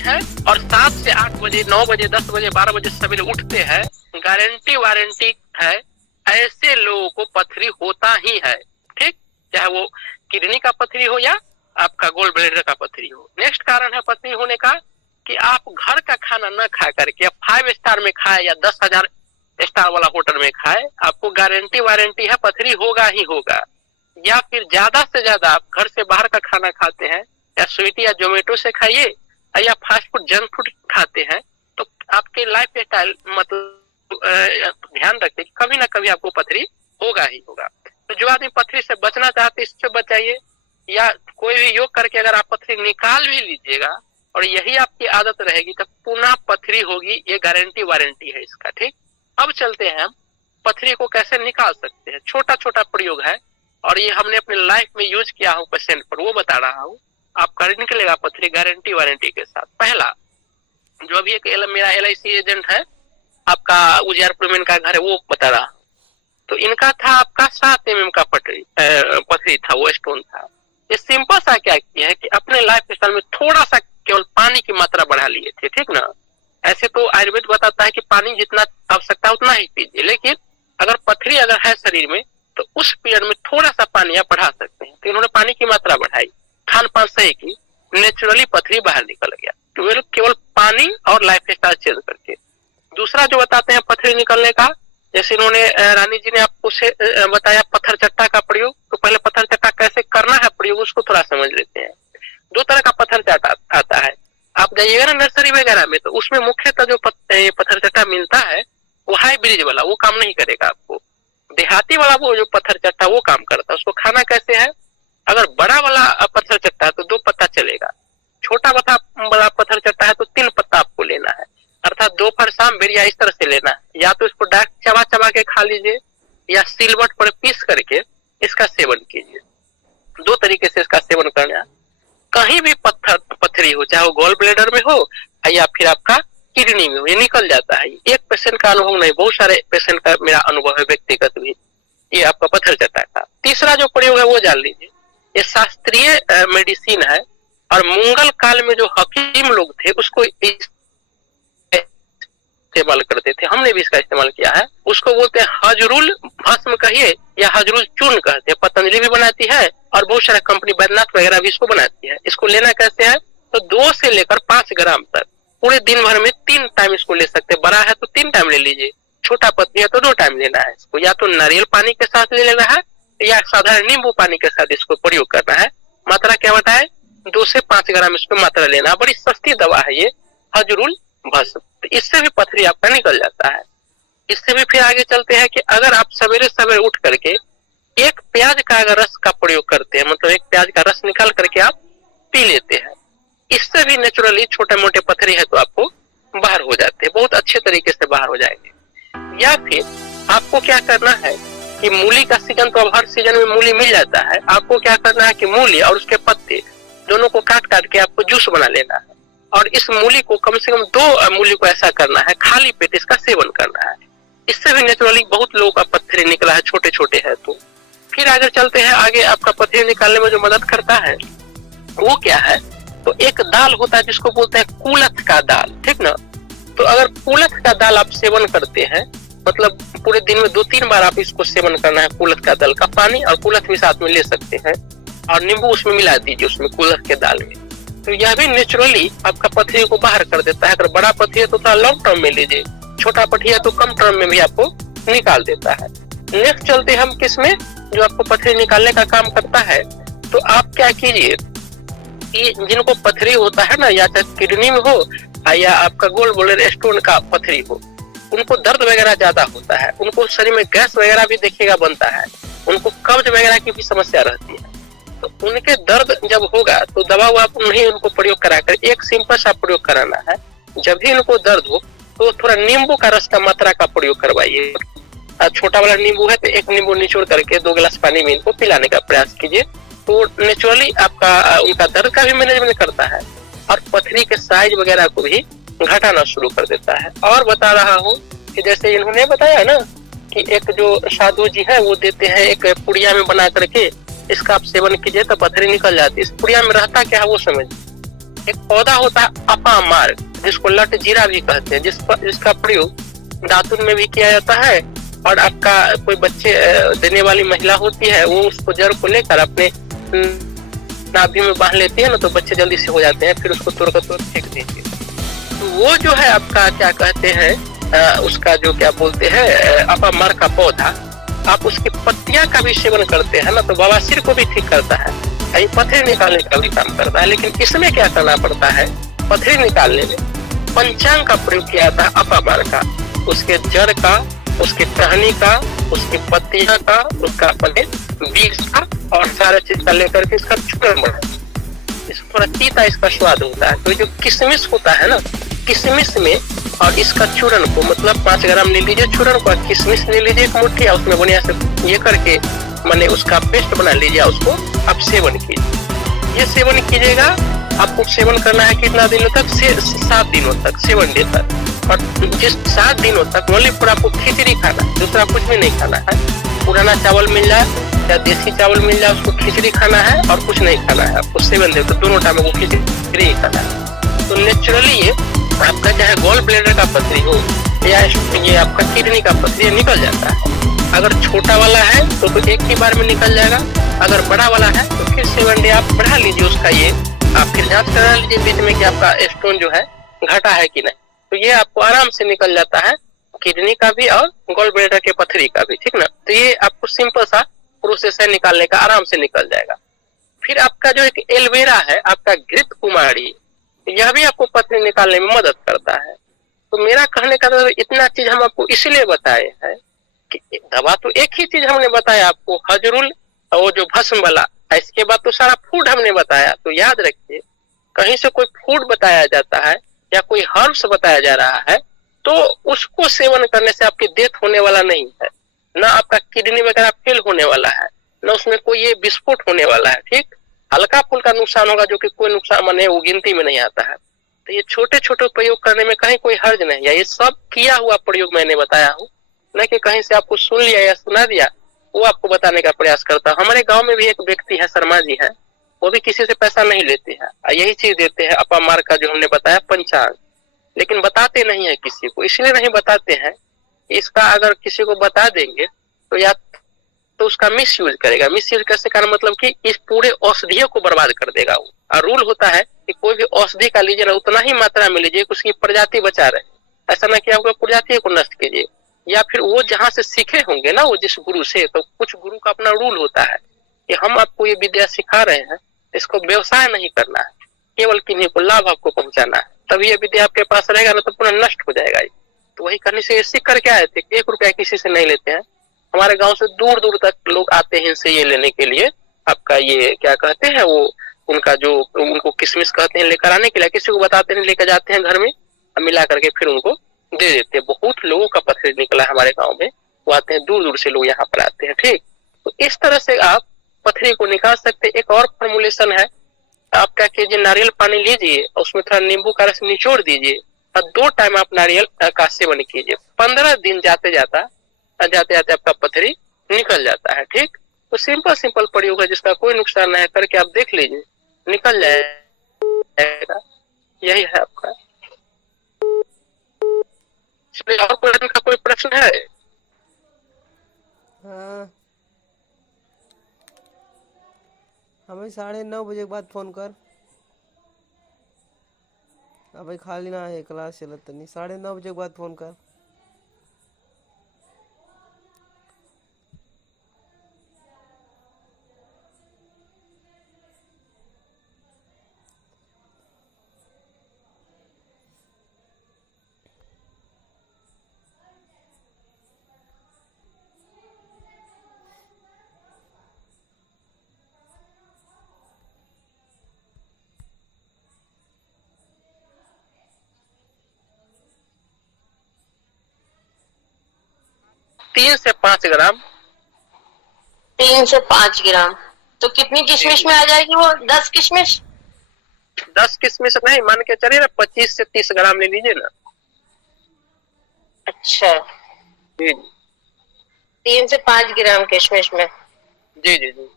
हैं और 7 से 8 बजे 9 बजे 10 बजे 12 बजे सवेरे उठते हैं, गारंटी वारंटी है ऐसे लोगों को पथरी होता ही है। ठीक, चाहे वो किडनी का पथरी हो या आपका गोल ब्लेडर का पथरी हो। नेक्स्ट कारण है पथरी होने का कि आप घर का खाना न खा करके 5 स्टार में खाए या 10,000 स्टार वाला होटल में खाए, आपको गारंटी वारंटी है पथरी होगा ही होगा। या फिर ज्यादा से ज्यादा आप घर से बाहर का खाना खाते हैं या स्विगी या जोमेटो से खाइए या फास्ट फूड जंक फूड खाते हैं, तो आपके लाइफ स्टाइल मतलब ध्यान रखिए कभी ना कभी आपको पथरी होगा ही होगा। तो जो आदमी पथरी से बचना चाहते इससे बचाइए, या कोई भी योग करके अगर आप पथरी निकाल भी लीजिएगा और यही आपकी आदत रहेगी तो पुनः पथरी होगी, ये गारंटी वारंटी है इसका। ठीक, अब चलते हैं हम पथरी को कैसे निकाल सकते हैं। छोटा छोटा प्रयोग है और ये हमने अपने लाइफ में यूज किया हूँ पेशेंट पर, वो बता रहा हूँ। आपका निकलेगा पथरी गारंटी वारंटी के साथ। पहला, जो अभी एक मेरा LIC एजेंट है आपका उजियारपुर में इनका घर है, वो बता रहा हूँ। तो इनका था आपका 7 mm का पथरी था, वो स्टोन था। ये सिंपल सा क्या किया है कि अपने लाइफ स्टाइल में थोड़ा सा केवल पानी की मात्रा बढ़ा लिए थे। ठीक ना, ऐसे तो आयुर्वेद बताता है कि पानी जितना आवश्यकता उतना ही पीजिए, लेकिन अगर पथरी अगर है शरीर में तो उस पीरियड में थोड़ा सा पानी आप बढ़ा सकते हैं। तो इन्होंने पानी की मात्रा बढ़ाई, खान पान सही की, नेचुरली पथरी बाहर निकल गया, केवल पानी और लाइफ स्टाइल चेंज करके। दूसरा जो बताते हैं पथरी निकलने का, जैसे इन्होंने रानी जी ने आपको से बताया पत्थर चट्टा का प्रयोग, तो पहले पत्थर चट्टा कैसे करना है प्रयोग उसको थोड़ा समझ लेते हैं। 2 तरह का पत्थर चट्टा आता है, आप जाइएगा ना नर्सरी वगैरह में तो उसमें मुख्यतः जो पत्थर चट्टा मिलता है वो हाईब्रिड वाला, वो काम नहीं करेगा आपको। देहाती वाला वो जो पत्थर चट्टा वो काम करता है। उसको खाना कैसे है, अगर बड़ा वाला पत्थर चट्टा है तो 2 पत्ता चलेगा, छोटा बड़ा पत्थर चट्टा है तो 3 पत्ता आपको लेना है, अर्थात दोपहर शाम बेरिया इस तरह से लेना है। या तो इसको डायरेक्ट चबा चबा के खा लीजिए या सिलवट पर पीस करके इसका सेवन कीजिए। 2 तरीके से इसका सेवन करना है। कहीं भी पथरी हो, चाहे वो गॉल ब्लेडर में हो या फिर आपका किडनी में हो, ये निकल जाता है। एक पेशेंट का अनुभव नहीं, बहुत सारे पेशेंट का मेरा अनुभव है व्यक्तिगत भी, ये आपका पत्थर चट्टा का। तीसरा जो प्रयोग है वो जान लीजिए, ये शास्त्रीय मेडिसिन है और मंगल काल में जो हकीम लोग थे उसको इस्तेमाल करते थे, हमने भी इसका इस्तेमाल किया है। उसको बोलते हैं हजरुल भस्म कहिए या हजरुल चूर्ण कहते हैं। पतंजलि भी बनाती है और बहुत सारा कंपनी बैद्यनाथ वगैरह भी इसको बनाती है। इसको लेना कैसे है, तो 2 से लेकर 5 ग्राम तक पूरे दिन भर में 3 टाइम इसको ले सकते हैं। बड़ा है तो 3 टाइम ले लीजिए, छोटा पत्नी है तो 2 टाइम लेना है इसको। या तो नारियल पानी के साथ ले लेना है या साधारण नींबू पानी के साथ इसको प्रयोग करना है। मात्रा क्या बताए, 2 से 5 ग्राम इसको मात्रा लेना है। बड़ी सस्ती दवा है ये हजरुल भस्म, तो इससे भी पथरी आपका निकल जाता है। इससे भी फिर आगे चलते हैं कि अगर आप सवेरे सवेरे उठ करके 1 प्याज का अगर रस का प्रयोग करते हैं, मतलब 1 प्याज का रस निकाल करके आप पी लेते हैं, इससे भी नेचुरली छोटे मोटे पथरी है तो आपको बाहर हो जाते हैं, बहुत अच्छे तरीके से बाहर हो जाएंगे। या फिर आपको क्या करना है कि मूली का सीजन तो अब हर सीजन में मूली मिल जाता है, आपको क्या करना है कि मूली और उसके पत्ते दोनों को काट काट के आपको जूस बना लेना है और इस मूली को कम से कम 2 मूली को ऐसा करना है, खाली पेट इसका सेवन करना है। इससे भी नेचुरली बहुत लोगों का पथरी निकला है, छोटे छोटे है तो। फिर आगे चलते हैं, आगे आपका पथरी निकालने में जो मदद करता है वो क्या है, तो एक दाल होता है जिसको बोलते हैं कुलथ का दाल। ठीक ना, तो अगर कुलथ का दाल आप सेवन करते हैं, मतलब पूरे दिन में 2-3 बार आप इसको सेवन करना है, कुलथ का दाल का पानी और कुलथ भी साथ में ले सकते हैं और नींबू उसमें मिला दीजिए उसमें कुलथ के दाल में, तो यह भी नेचुरली आपका पथरी को बाहर कर देता है। अगर बड़ा पथरी है तो थोड़ा लॉन्ग टर्म में लीजिए, छोटा पथरी है तो कम टर्म में भी आपको निकाल देता है। नेक्स्ट चलते हम किसमें, जो आपको पथरी निकालने का काम करता है। तो आप क्या कीजिए कि जिनको पथरी होता है ना, या चाहे किडनी में हो या आपका गोल ब्लेडर स्टोन का पथरी हो, उनको दर्द वगैरह ज्यादा होता है, उनको शरीर में गैस वगैरह भी देखिएगा बनता है, उनको कब्ज वगैरह की भी समस्या रहती है। तो उनके दर्द जब होगा तो दवा आप नहीं उनको प्रयोग कराकर एक सिंपल सा प्रयोग कराना है। जब भी उनको दर्द हो तो थोड़ा नींबू का रस का मात्रा का प्रयोग करवाइए। छोटा वाला नींबू है तो 1 नींबू निचोड़ करके 2 गिलास पानी में इनको पिलाने का प्रयास कीजिए, तो नेचुरली आपका उनका दर्द का भी मैनेजमेंट करता है और पथरी के साइज वगैरह को भी घटाना शुरू कर देता है। और बता रहा हूँ कि जैसे इन्होंने बताया ना कि एक जो साधु जी है वो देते हैं एक पुड़िया में बना करके, इसका आप सेवन कीजिए तो पथरी निकल जाती है। इस पुड़िया में रहता क्या है वो समझिए, एक पौधा होता है अपामार्क, जिसको लट जीरा भी कहते हैं, जिसका प्रयोग दातुन में भी किया जाता है। और आपका कोई बच्चे देने वाली महिला होती है, वो उसको जड़ को लेकर अपने नाभि में बांध लेती है ना, तो बच्चे जल्दी से हो जाते हैं। फिर उसको तोड़ कर तुरंत फेंक दीजिए। तो वो जो है आपका क्या कहते हैं, उसका जो क्या बोलते हैं अपामार्क का पौधा, आप उसकी पत्तियां का भी सेवन करते हैं ना, तो बवासीर को भी ठीक करता है, पथरी निकालने का भी काम करता है। लेकिन इसमें क्या करना पड़ता है, पथरी निकालने में पंचांग का प्रयोग किया जाता है अपामार्क का, उसके जड़ का, उसकी टहनी का, उसकी पत्तियां का, उसका अपने बीज का और सारे चीज का लेकर के इसका चूर्ण बना, इसको थोड़ा तीता इसका स्वाद होता है। तो जो किशमिश होता है ना, किशमिश में और इसका चूर्ण को मतलब 5 ग्राम ले लीजिए चूर्ण को, किशमिश ले लीजिए एक मुट्ठी, उसमें बढ़िया से ये करके मैंने उसका पेस्ट बना लीजिए, उसको आप सेवन कीजिए। ये सेवन कीजिएगा, आपको सेवन करना है कितना दिनों तक, 7 दिनों तक, 7 डे तक। और जिस 7 दिनों तक ओनली पर आपको खिचड़ी खाना है, दूसरा कुछ भी नहीं खाना है। पुराना चावल मिल जाए या देसी चावल मिल जाए, उसको खिचड़ी खाना है और कुछ नहीं खाना है आपको। 7 डे तो दोनों टाइम को खिचड़ी ही खाना है। तो नेचुरली ये आपका चाहे गॉल ब्लैडर का पथरी हो या ये आपका किडनी का पथरी निकल जाता है। अगर छोटा वाला है तो एक ही बार में निकल जाएगा, अगर बड़ा वाला है तो फिर 7 डे आप बढ़ा लीजिए उसका, ये आप फिर जांच करा लीजिए बीच में कि आपका स्टोन जो है घटा है कि नहीं, तो ये आपको आराम से निकल जाता है, किडनी का भी और गॉल ब्लैडर के पथरी का भी, ठीक ना। तो ये आपको सिंपल सा प्रोसेस है निकालने का, आराम से निकल जाएगा। फिर आपका जो एक एलोवेरा है, आपका घृत कुमारी, यह भी आपको पथरी निकालने में मदद करता है। तो मेरा कहने का तो इतना चीज हम आपको इसलिए बताए हैं कि दवा तो एक ही चीज हमने बताया आपको, हजरुल और वो जो भस्म वाला, इसके बाद तो सारा फूड हमने बताया। तो याद रखिए, कहीं से कोई फूड बताया जाता है या कोई हर्ब्स बताया जा रहा है, तो उसको सेवन करने से आपकी डेथ होने वाला नहीं है, ना आपका किडनी वगैरह फेल होने वाला है, ना उसमें कोई ये विस्फोट होने वाला है। ठीक, हल्का फुल्का नुकसान होगा, जो कि कोई नुकसान माने वो गिनती में नहीं आता है। तो ये छोटे छोटे प्रयोग करने में कहीं कोई हर्ज नहीं है। ये सब किया हुआ प्रयोग मैंने बताया हूँ, न कि कहीं से आपको सुन लिया या सुना दिया, वो आपको बताने का प्रयास करता हूँ। हमारे गांव में भी एक व्यक्ति है, शर्मा जी है, वो भी किसी से पैसा नहीं लेते हैं, यही चीज देते हैं अपामार्क का जो हमने बताया पंचांग, लेकिन बताते नहीं है किसी को। इसलिए नहीं बताते हैं, इसका अगर किसी को बता देंगे तो या तो उसका मिस यूज करेगा। मिस यूज कैसे करना, मतलब कि इस पूरे औषधियों को बर्बाद कर देगा वो। और रूल होता है कि कोई भी औषधि का लीजिए ना, उतना ही मात्रा में लीजिए, उसकी प्रजाति बचा रहे, ऐसा ना कि आपको प्रजाति को नष्ट कीजिए। या फिर वो जहाँ से सीखे होंगे ना, वो जिस गुरु से, तो कुछ गुरु का अपना रूल होता है कि हम आपको ये विद्या सिखा रहे हैं, इसको व्यवसाय नहीं करना है, केवल किन्हीं को लाभ आपको पहुंचाना है। तभी ये विद्या आपके पास रहेगा, ना तो पूरा नष्ट हो जाएगा। तो वही करने से सीख करके आए थे, 1 रुपया किसी से नहीं लेते हैं। हमारे गांव से दूर दूर तक लोग आते हैं इनसे ये लेने के लिए, आपका ये क्या कहते हैं, वो उनका जो उनको किशमिश कहते हैं, लेकर आने के लिए किसी को बताते हैं, लेकर जाते हैं घर में, मिला करके फिर उनको दे देते हैं। बहुत लोगों का पथरी निकला हमारे गांव में, वो आते हैं दूर दूर से लोग यहाँ पर आते हैं। ठीक, तो इस तरह से आप पथरी को निकाल सकते हैं। एक और फॉर्मुलेशन है, आप क्या कीजिए, नारियल पानी लीजिए और उसमें थोड़ा नींबू का रस निचोड़ दीजिए और 2 टाइम आप नारियल का सेवन कीजिए। 15 दिन जाते जाते आपका पथरी निकल जाता है। ठीक, तो सिंपल प्रयोग है, जिसका कोई नुकसान नहीं है, करके आप देख लीजिए, निकल जाएगा। यही है आपका। और कोई प्रश्न है? हाँ, हमें 9:30 बजे के बाद फोन कर। अभी खाली ना है, क्लास चलत नहीं। 9:30 बजे के बाद फोन कर। तीन से 5 ग्राम। 3 से 5 ग्राम। तो कितनी किशमिश में आ जाएगी वो? 10 किशमिश? 10 किशमिश नहीं, मान के चलिए ना 25 से 30 ग्राम ले लीजिए ना। अच्छा, जी 3 से 5 ग्राम किशमिश में। जी जी जी।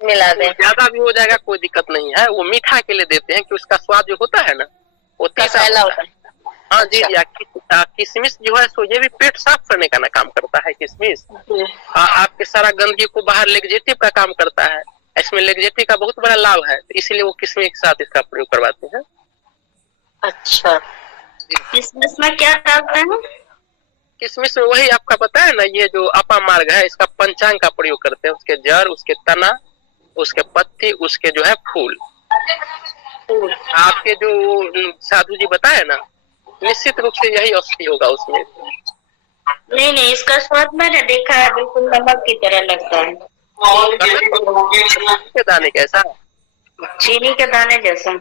मिला दें। ज्यादा भी हो जाएगा कोई दिक्कत नहीं है, वो मीठा के लिए देते हैं कि उसका स्वाद जो होता है ना वो तीखा कसैला होता है। हाँ जी जी, किशमिश जो है सो ये भी पेट साफ करने का ना काम करता है किशमिश। आपके सारा गंदगी को बाहर लेग्जेटिव का काम करता है, इसमें लेग्जेटिव का बहुत बड़ा लाभ है, तो इसीलिए वो किशमिश के साथ इसका प्रयोग करवाते हैं। अच्छा, किशमिश में क्या डालते हैं? किशमिश में वही आपका पता है ना, ये जो अपा मार्ग है इसका पंचांग का प्रयोग करते हैं, उसके जड़, उसके तना, उसके पत्ती, उसके जो है फूल। आपके जो साधु जी बताए ना, निश्चित रूप से यही औषधि होगा उसमें। नहीं नहीं, इसका स्वाद मैंने देखा है, बिल्कुल नमक की तरह लगता है। के दाने कैसा? चीनी के दाने जैसा।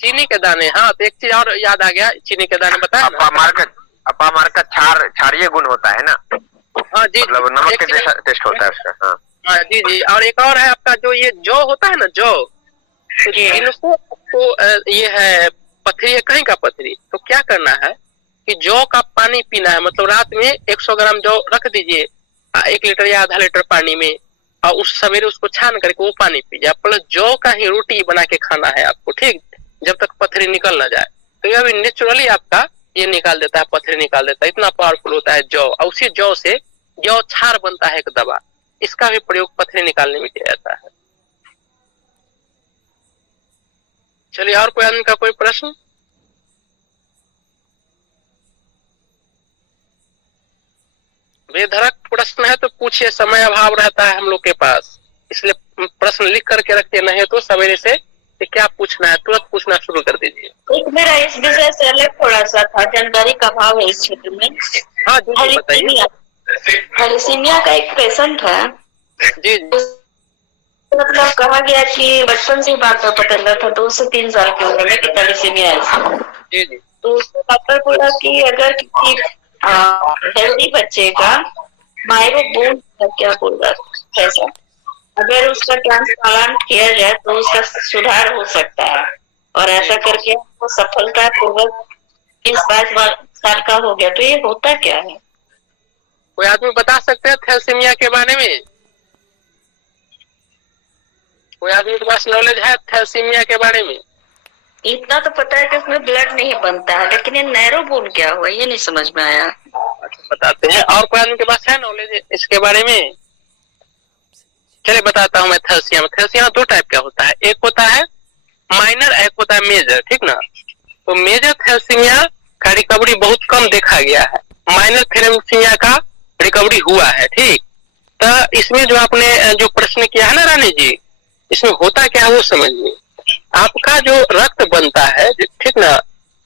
चीनी के दाने, हाँ। तो एक चीज और याद आ गया, चीनी के दाने बताया अपा मार्ग का क्षारीय गुण होता है ना। हाँ जी, मतलब नमक के जैसा टेस्ट होता है उसका। हाँ हाँ जी जी। और एक और है आपका जो ये जौ होता है ना, जौ, तो इनको तो ये है पथरी है, कहीं का पथरी, तो क्या करना है कि जौ का पानी पीना है। मतलब रात में 100 ग्राम जौ रख दीजिए 1 लीटर या आधा लीटर पानी में, और उस सवेरे उसको छान करके वो पानी पीजिए। प्लस जौ का ही रोटी बना के खाना है आपको, ठीक, जब तक पथरी निकल ना जाए। तो यह भी नेचुरली आपका ये निकाल देता है, पथरी निकाल देता है, इतना पावरफुल होता है जौ। और उसी जौ से जौ छार बनता है एक दवा, इसका भी प्रयोग पथरी निकालने में किया जाता है। चलिए, और कोई आदमी का कोई प्रश्न? बेधड़क प्रश्न है तो पूछिए, समय अभाव रहता है हम लोग के पास, इसलिए प्रश्न लिख करके रखते, नहीं तो सवेरे से क्या पूछना है तुरंत पूछना शुरू कर दीजिए। एक मेरा इस विषय से अलग थोड़ा सा था, जानकारी का अभाव है इस क्षेत्र में। हाँ जी बताइए। थैलेसीमिया का एक पेशेंट है जी जी। मतलब कहा गया कि बचपन से बात का पता चला था, 2 से 3 साल की उम्र में कि थैलेसीमिया है। जी जी। तो उसको डॉक्टर बोला कि अगर किसी हेल्दी बच्चे का माइक्रोबोन क्या बोल रहा ऐसा, अगर उसका ट्रांसप्लांट किया जाए तो उसका सुधार हो सकता है। और ऐसा करके वो सफलता पूर्वक 22 साल का हो गया। तो ये होता क्या है? कोई आदमी बता सकते हैं थैलेसीमिया के बारे में? कोई आदमी के पास नॉलेज है थैलेसीमिया के बारे में? इतना तो पता है कि उसमें ब्लड नहीं बनता है, लेकिन ये नैरोबोन क्या हुआ ये नहीं समझ में आया। अच्छा, बताते हैं। और कोई आदमी के पास है नॉलेज इसके बारे में? चलिए बताता हूँ मैं। थैलेसीमिया 2 टाइप का होता है, एक होता है माइनर, एक होता है मेजर, ठीक ना। तो मेजर थैलेसीमिया का रिकवरी बहुत कम देखा गया है, माइनर थैलेसीमिया का रिकवरी हुआ है, ठीक। तो इसमें जो आपने जो प्रश्न किया है ना रानी जी, इसमें होता क्या है वो समझिए। आपका जो रक्त बनता है, ठीक ना,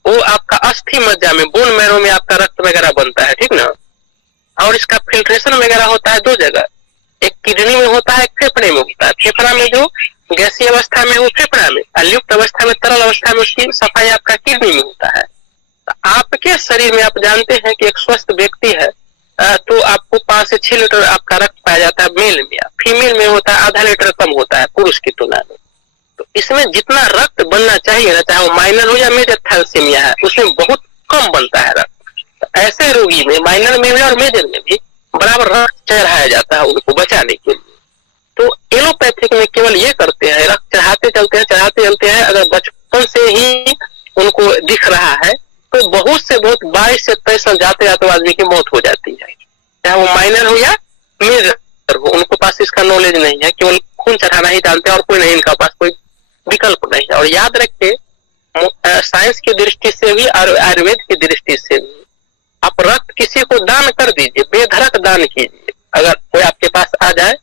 वो आपका अस्थि मज्जा में, बोन मैरो में आपका रक्त वगैरह बनता है, ठीक ना। और इसका फिल्ट्रेशन वगैरह होता है 2 जगह, एक किडनी में होता है, एक फेफड़े में होता है। फेफड़ा में जो गैसीय अवस्था में वो फेफड़ा में, अल्युक्त अवस्था में, तरल अवस्था में उसकी सफाई आपका किडनी में होता है। तो आपके शरीर में आप जानते हैं कि एक स्वस्थ व्यक्ति है तो आपको 5 से 6 लीटर आपका रक्त पाया जाता है मेल में, फीमेल में होता है आधा लीटर कम होता है पुरुष की तुलना में। तो इसमें जितना रक्त बनना चाहिए ना, चाहे वो माइनर हो या मेजर थैलेसीमिया है, उसमें बहुत कम बनता है रक्त। तो ऐसे रोगी में माइनर में भी और मेजर में भी बराबर रक्त चढ़ाया जाता है उनको बचाने के लिए। तो एलोपैथिक में केवल ये करते हैं, रक्त चढ़ाते चलते हैं, चढ़ाते चलते हैं। अगर बचपन से ही उनको दिख रहा है तो बहुत से बहुत 22 से 23 साल जाते जाते आदमी की मौत हो जाती है, चाहे वो माइनर हो या मेजर हो। उनको पास इसका नॉलेज नहीं है, केवल खून चढ़ाना ही जानते हैं और कोई नहीं, इनका पास कोई विकल्प नहीं है। और याद रखिए, साइंस की दृष्टि से भी और आयुर्वेद की दृष्टि से भी, आप रक्त किसी को दान कर दीजिए, बेधड़क दान कीजिए। अगर कोई आपके पास आ जाए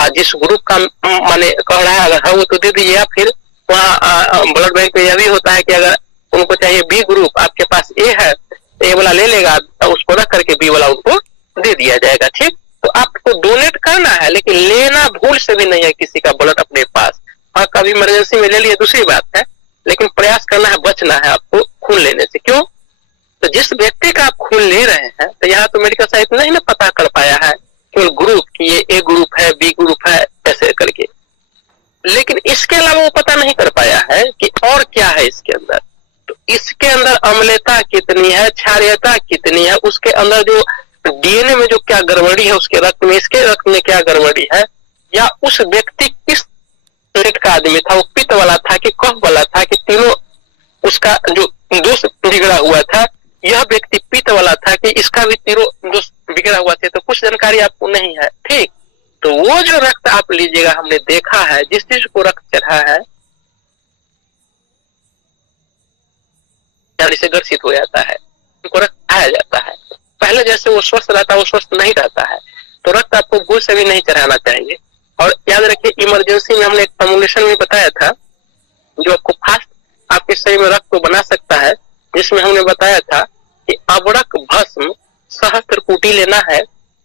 और जिस ग्रुप का माने कह रहा है अगर है वो तो दे दीजिए। या फिर वहाँ ब्लड बैंक में यह भी होता है कि अगर उनको चाहिए बी ग्रुप, आपके पास ए है, ए वाला ले लेगा, उसको रख करके बी वाला उनको दे दिया जाएगा, ठीक। तो आपको डोनेट करना है, लेकिन लेना भूल से भी नहीं है किसी का ब्लड अपने पास। हाँ, कभी इमरजेंसी में ले लिए दूसरी बात है, लेकिन प्रयास करना है, बचना है आपको खून लेने से। क्यों? तो जिस व्यक्ति का आप खून ले रहे हैं, तो यहाँ तो मेडिकल साइंस नहीं ना पता कर पाया है केवल ग्रुप की, ये ए ग्रुप है, बी ग्रुप है, ऐसे करके। लेकिन इसके अलावा वो पता नहीं कर पाया है कि और क्या है इसके अंदर। तो इसके अंदर अम्लता कितनी है, क्षारीयता कितनी है, उसके अंदर जो डीएनए में जो क्या गड़बड़ी है उसके रक्त में, इसके रक्त में क्या गड़बड़ी है, या उस व्यक्ति किस पेट का आदमी था, वो पित्त वाला था कि कफ वाला था कि तीनों उसका जो दोष बिगड़ा हुआ था, यह व्यक्ति पित्त वाला था कि इसका भी तीनों दोष बिगड़ा हुआ था, तो कुछ जानकारी आपको नहीं है। ठीक, तो वो जो रक्त आप लीजिएगा, हमने देखा है जिस चीज को रक्त चढ़ा है से ग्रसित हो जाता है, उनको रक्त खाया जाता है। पहले जैसे वो स्वस्थ रहता है वो स्वस्थ नहीं रहता है, तो रक्त आपको भूल से भी नहीं चढ़ाना चाहिए। और याद रखिए, इमरजेंसी में हमने एक फॉर्मुलेशन में बताया था जो आपको फास्ट आपके शरीर में रक्त को बना सकता है, जिसमें हमने बताया था कि अबड़क भस्म सहस्त्रकूटी लेना है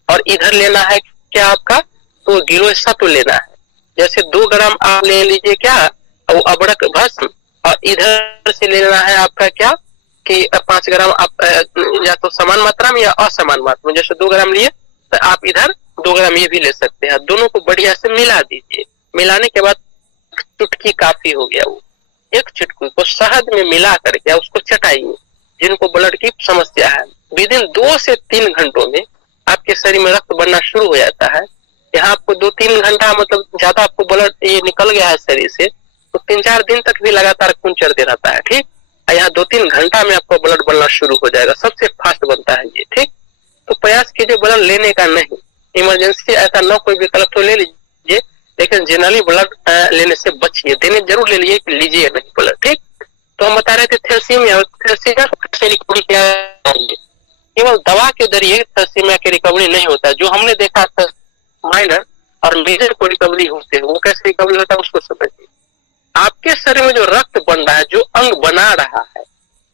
और इधर लेना है क्या आपका, तो गिलोय सत्व लेना है। जैसे 2 ग्राम आप ले लीजिए क्या, वो अबड़क भस्म, और इधर से लेना है आपका क्या कि 5 ग्राम आप या तो समान मात्रा में या असमान मात्रा में, जैसे 2 ग्राम लिए तो आप इधर 2 ग्राम ये भी ले सकते हैं। दोनों को बढ़िया से मिला दीजिए। मिलाने के बाद चुटकी काफी हो गया, वो एक चुटकी को शहद में मिला करके उसको चटाइए। जिनको ब्लड की समस्या है, विदिन 2 से 3 घंटों में आपके शरीर में रक्त बनना शुरू हो जाता है। यहाँ आपको 2-3 घंटा मतलब ज्यादा आपको ब्लड ये निकल गया है शरीर से, तो 3-4 दिन तक भी लगातार खून चढ़ते रहता है। ठीक, यहाँ 2-3 घंटा में आपको ब्लड बनना शुरू हो जाएगा, सबसे फास्ट बनता है ये। ठीक, तो प्रयास कीजिए ब्लड लेने का नहीं, इमरजेंसी ऐसा न कोई विकल्प तो ले लीजिए, लेकिन जनरली ब्लड लेने से बचिए। देने जरूर ले लीजिए नहीं ब्लड। ठीक, तो हम बता रहे थे थैलेसीमिया से रिकवरी क्या है, केवल दवा के जरिए थैलेसीमिया की रिकवरी नहीं होता। जो हमने देखा था माइनर और मेजर को रिकवरी होते हैं, वो कैसे रिकवरी होता है उसको समझिए। आपके शरीर में जो रक्त बन रहा है, जो अंग बना रहा है,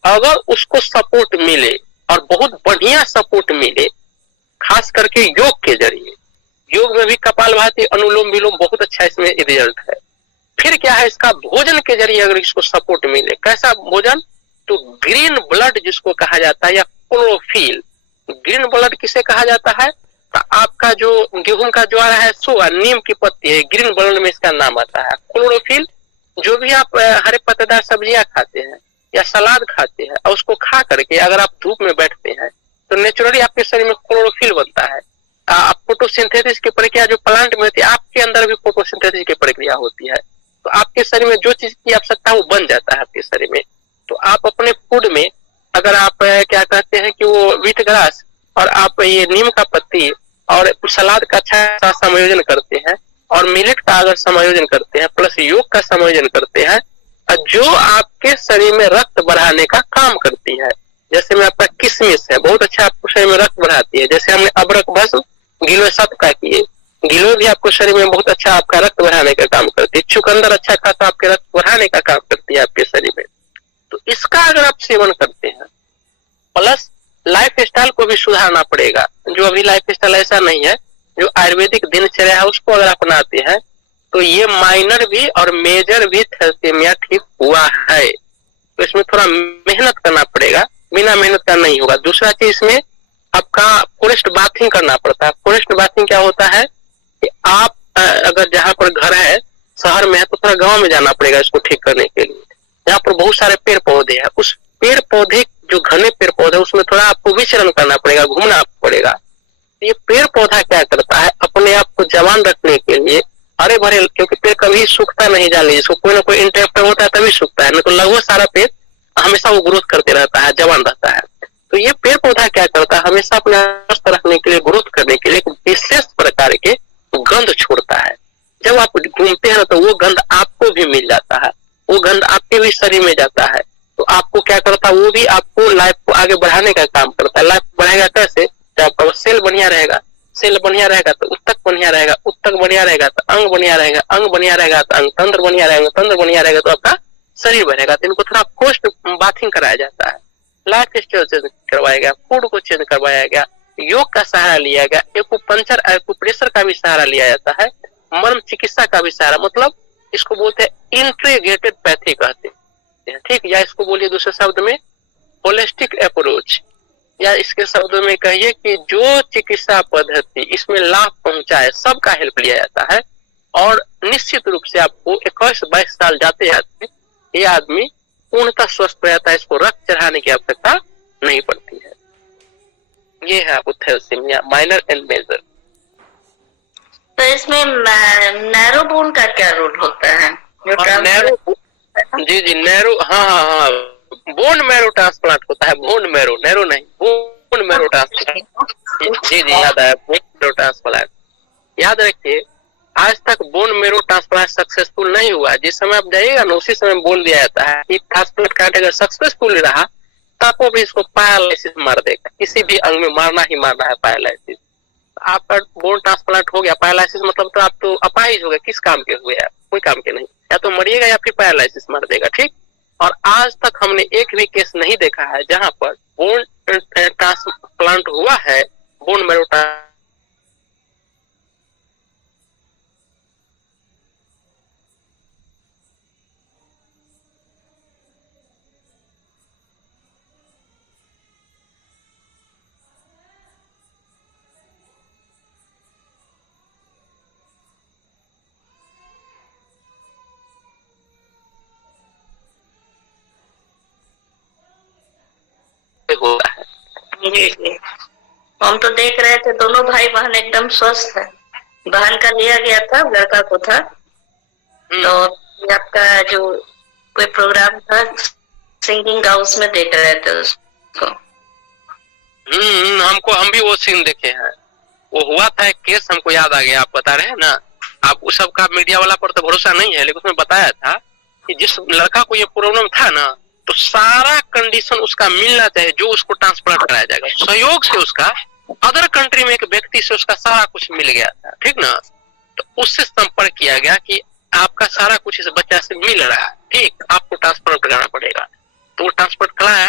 अगर उसको सपोर्ट मिले और बहुत बढ़िया सपोर्ट मिले, खास करके योग के जरिए, योग में भी कपालभाति अनुलोम विलोम बहुत अच्छा इसमें रिजल्ट है। फिर क्या है, इसका भोजन के जरिए अगर इसको सपोर्ट मिले, कैसा भोजन, तो ग्रीन ब्लड जिसको कहा जाता है या क्लोरोफिल। ग्रीन ब्लड किसे कहा जाता है, तो आपका जो गेहूं का ज्वार है, सोआ, नीम की पत्ती है, ग्रीन ब्लड में इसका नाम आता है। क्लोरोफिल, जो भी आप हरे पत्तेदार सब्जियां खाते हैं या सलाद खाते हैं और उसको खा करके अगर आप धूप में बैठते हैं तो नेचुरली आपके शरीर में क्लोरोफिल बनता है। फोटोसिंथेसिस की प्रक्रिया जो प्लांट में होती है, आपके अंदर भी फोटोसिंथेसिस की प्रक्रिया होती है, तो आपके शरीर में जो चीज की आवश्यकता है वो बन जाता है आपके शरीर में। तो आप अपने फूड में अगर आप क्या कहते हैं कि वो व्हीट ग्रास और आप ये नीम का पत्ती और सलाद का अच्छा समायोजन करते हैं और मिलेट का अगर समायोजन करते हैं प्लस योग का समायोजन करते हैं, जो आपके शरीर में रक्त बढ़ाने का काम करती है। जैसे में आपका किशमिश है, बहुत अच्छा आपको शरीर में रक्त बढ़ाती है। जैसे हमने अबरक भस्म गिलोय सत्व का किए, गिलोय भी आपको शरीर में बहुत अच्छा आपका रक्त बढ़ाने का काम करती है। चुकंदर अच्छा खाता आपके रक्त बढ़ाने का काम करती है आपके शरीर में। तो इसका अगर आप सेवन करते हैं, प्लस लाइफ स्टाइल को भी सुधारना पड़ेगा। जो अभी लाइफ स्टाइल ऐसा नहीं है, जो आयुर्वेदिक दिनचर्या है उसको अगर अपनाते हैं तो ये माइनर भी और मेजर भी थैलेसीमिया ठीक हुआ है। तो इसमें थोड़ा मेहनत करना पड़ेगा, बिना मेहनत का नहीं होगा। दूसरा चीज इसमें आपका फॉरेस्ट बाथिंग करना पड़ता है। फॉरेस्ट बाथिंग क्या होता है कि आप अगर जहाँ पर घर है शहर में है तो थोड़ा गांव में जाना पड़ेगा इसको ठीक करने के लिए। यहाँ पर बहुत सारे पेड़ पौधे हैं, उस पेड़ पौधे जो घने पेड़ पौधे उसमें थोड़ा आपको विचरण करना पड़ेगा, घूमना पड़ेगा। ये पेड़ पौधा क्या करता है, अपने आप को जवान रखने के लिए हरे भरे, क्योंकि पेड़ कभी सूखता नहीं, जान लीजिए इसको कोई ना कोई इंटरप्ट होता है तभी सूखता है, नहीं तो लगभग सारा पेड़ हमेशा वो ग्रोथ करते रहता है, जवान रहता है। तो ये पेड़ पौधा क्या करता है, हमेशा अपने स्वस्थ रखने के लिए, ग्रोथ करने के लिए एक विशेष प्रकार के गंध छोड़ता है। जब आप घूमते हैं तो वो गंध आपको भी मिल जाता है, वो गंध आपके भी शरीर में जाता है। तो आपको क्या करता है, वो भी आपको लाइफ को आगे बढ़ाने का काम करता है। लाइफ बढ़ाएगा कैसे, जब आपका सेल बढ़िया रहेगा, सेल बढ़िया रहेगा तो उत्तक बढ़िया रहेगा, उत्तक बढ़िया रहेगा तो अंग बढ़िया रहेगा, अंग बढ़िया रहेगा तो अंग तंत्र बढ़िया रहेगा, तंत्र बढ़िया रहेगा तो आपका शरीर बढ़ेगा। तो इनको थोड़ा पोस्ट बाथिंग कराया जाता है, लाइफ स्टाइल चेंज करवाया गया, फूड को चेंज करवाया गया, योग का सहारा लिया गया, एक्यूपंक्चर एक्यूप्रेशर का भी सहारा लिया जाता है, मर्म चिकित्सा का भी सहारा, मतलब इसको बोलते हैं इंटीग्रेटेड पैथी कहते हैं, ठीक। या इसको बोलिए दूसरे शब्द में होलिस्टिक अप्रोच, या इसके शब्दों में कहिए कि जो चिकित्सा पद्धति इसमें लाभ पहुंचाए सबका हेल्प लिया जाता है। और निश्चित रूप से आपको 21-22 साल जाते जाते ये आदमी पूर्णतः स्वस्थ रहता है, इसको रक्त चढ़ाने की आवश्यकता नहीं पड़ती है। ये है आपको थैलेसीमिया माइनर एंड मेजर। तो इसमें नैरो बोन का क्या रोल होता है? जो नैरो, जी जी, नैरो, हाँ हाँ हाँ, बोन मैरो ट्रांसप्लांट होता है, बोन मैरो, नैरो नहीं, बोन मैरो ट्रांसप्लांट। जी जी, याद आया, बोन मैरो ट्रांसप्लांट। याद रखिए, आज तक बोन मैरो ट्रांसप्लांट सक्सेसफुल नहीं हुआ। जिस समय आप जाइएगा ना, उसी समय बोल दिया जाता है कि ट्रांसप्लांट कार्ड अगर सक्सेसफुल रहा तब वो भी इसको पैरालिसिस मार देगा। किसी भी अंग में मारना ही मारना है पैरालिसिस। आपका बोन ट्रांसप्लांट हो गया, पैरालिसिस मतलब तो आप तो अपाहिज हो गए, किस काम के हुए आप? कोई काम के नहीं, या तो मरिएगा या फिर पैरालिसिस मार देगा, ठीक। और आज तक हमने एक भी केस नहीं देखा है जहां पर बोन ट्रांसप्लांट हुआ है, बोन मैरो होता है। जी जी, हम तो देख रहे थे दोनों भाई बहन एकदम स्वस्थ है। बहन का लिया गया था, लड़का को था। तो आपका जो कोई प्रोग्राम था सिंगिंग का, उसमें देख रहे थे उसको। हम भी वो सीन देखे हैं। वो हुआ था एक केस, हमको याद आ गया, आप बता रहे हैं ना। आप उस सब का मीडिया वाला पर तो भरोसा नहीं है, लेकिन उसमें बताया था कि जिस लड़का को ये प्रॉब्लम था ना, तो सारा कंडीशन उसका मिलना चाहिए जो उसको ट्रांसप्लांट कराया जाएगा। सहयोग से उसका अदर कंट्री में एक व्यक्ति से उसका सारा कुछ मिल गया था, ठीक ना। तो उससे संपर्क किया गया कि आपका सारा कुछ इस बच्चा से मिल रहा है, ठीक, आपको ट्रांसप्लांट कराना पड़ेगा। तो वो ट्रांसप्लांट कराया,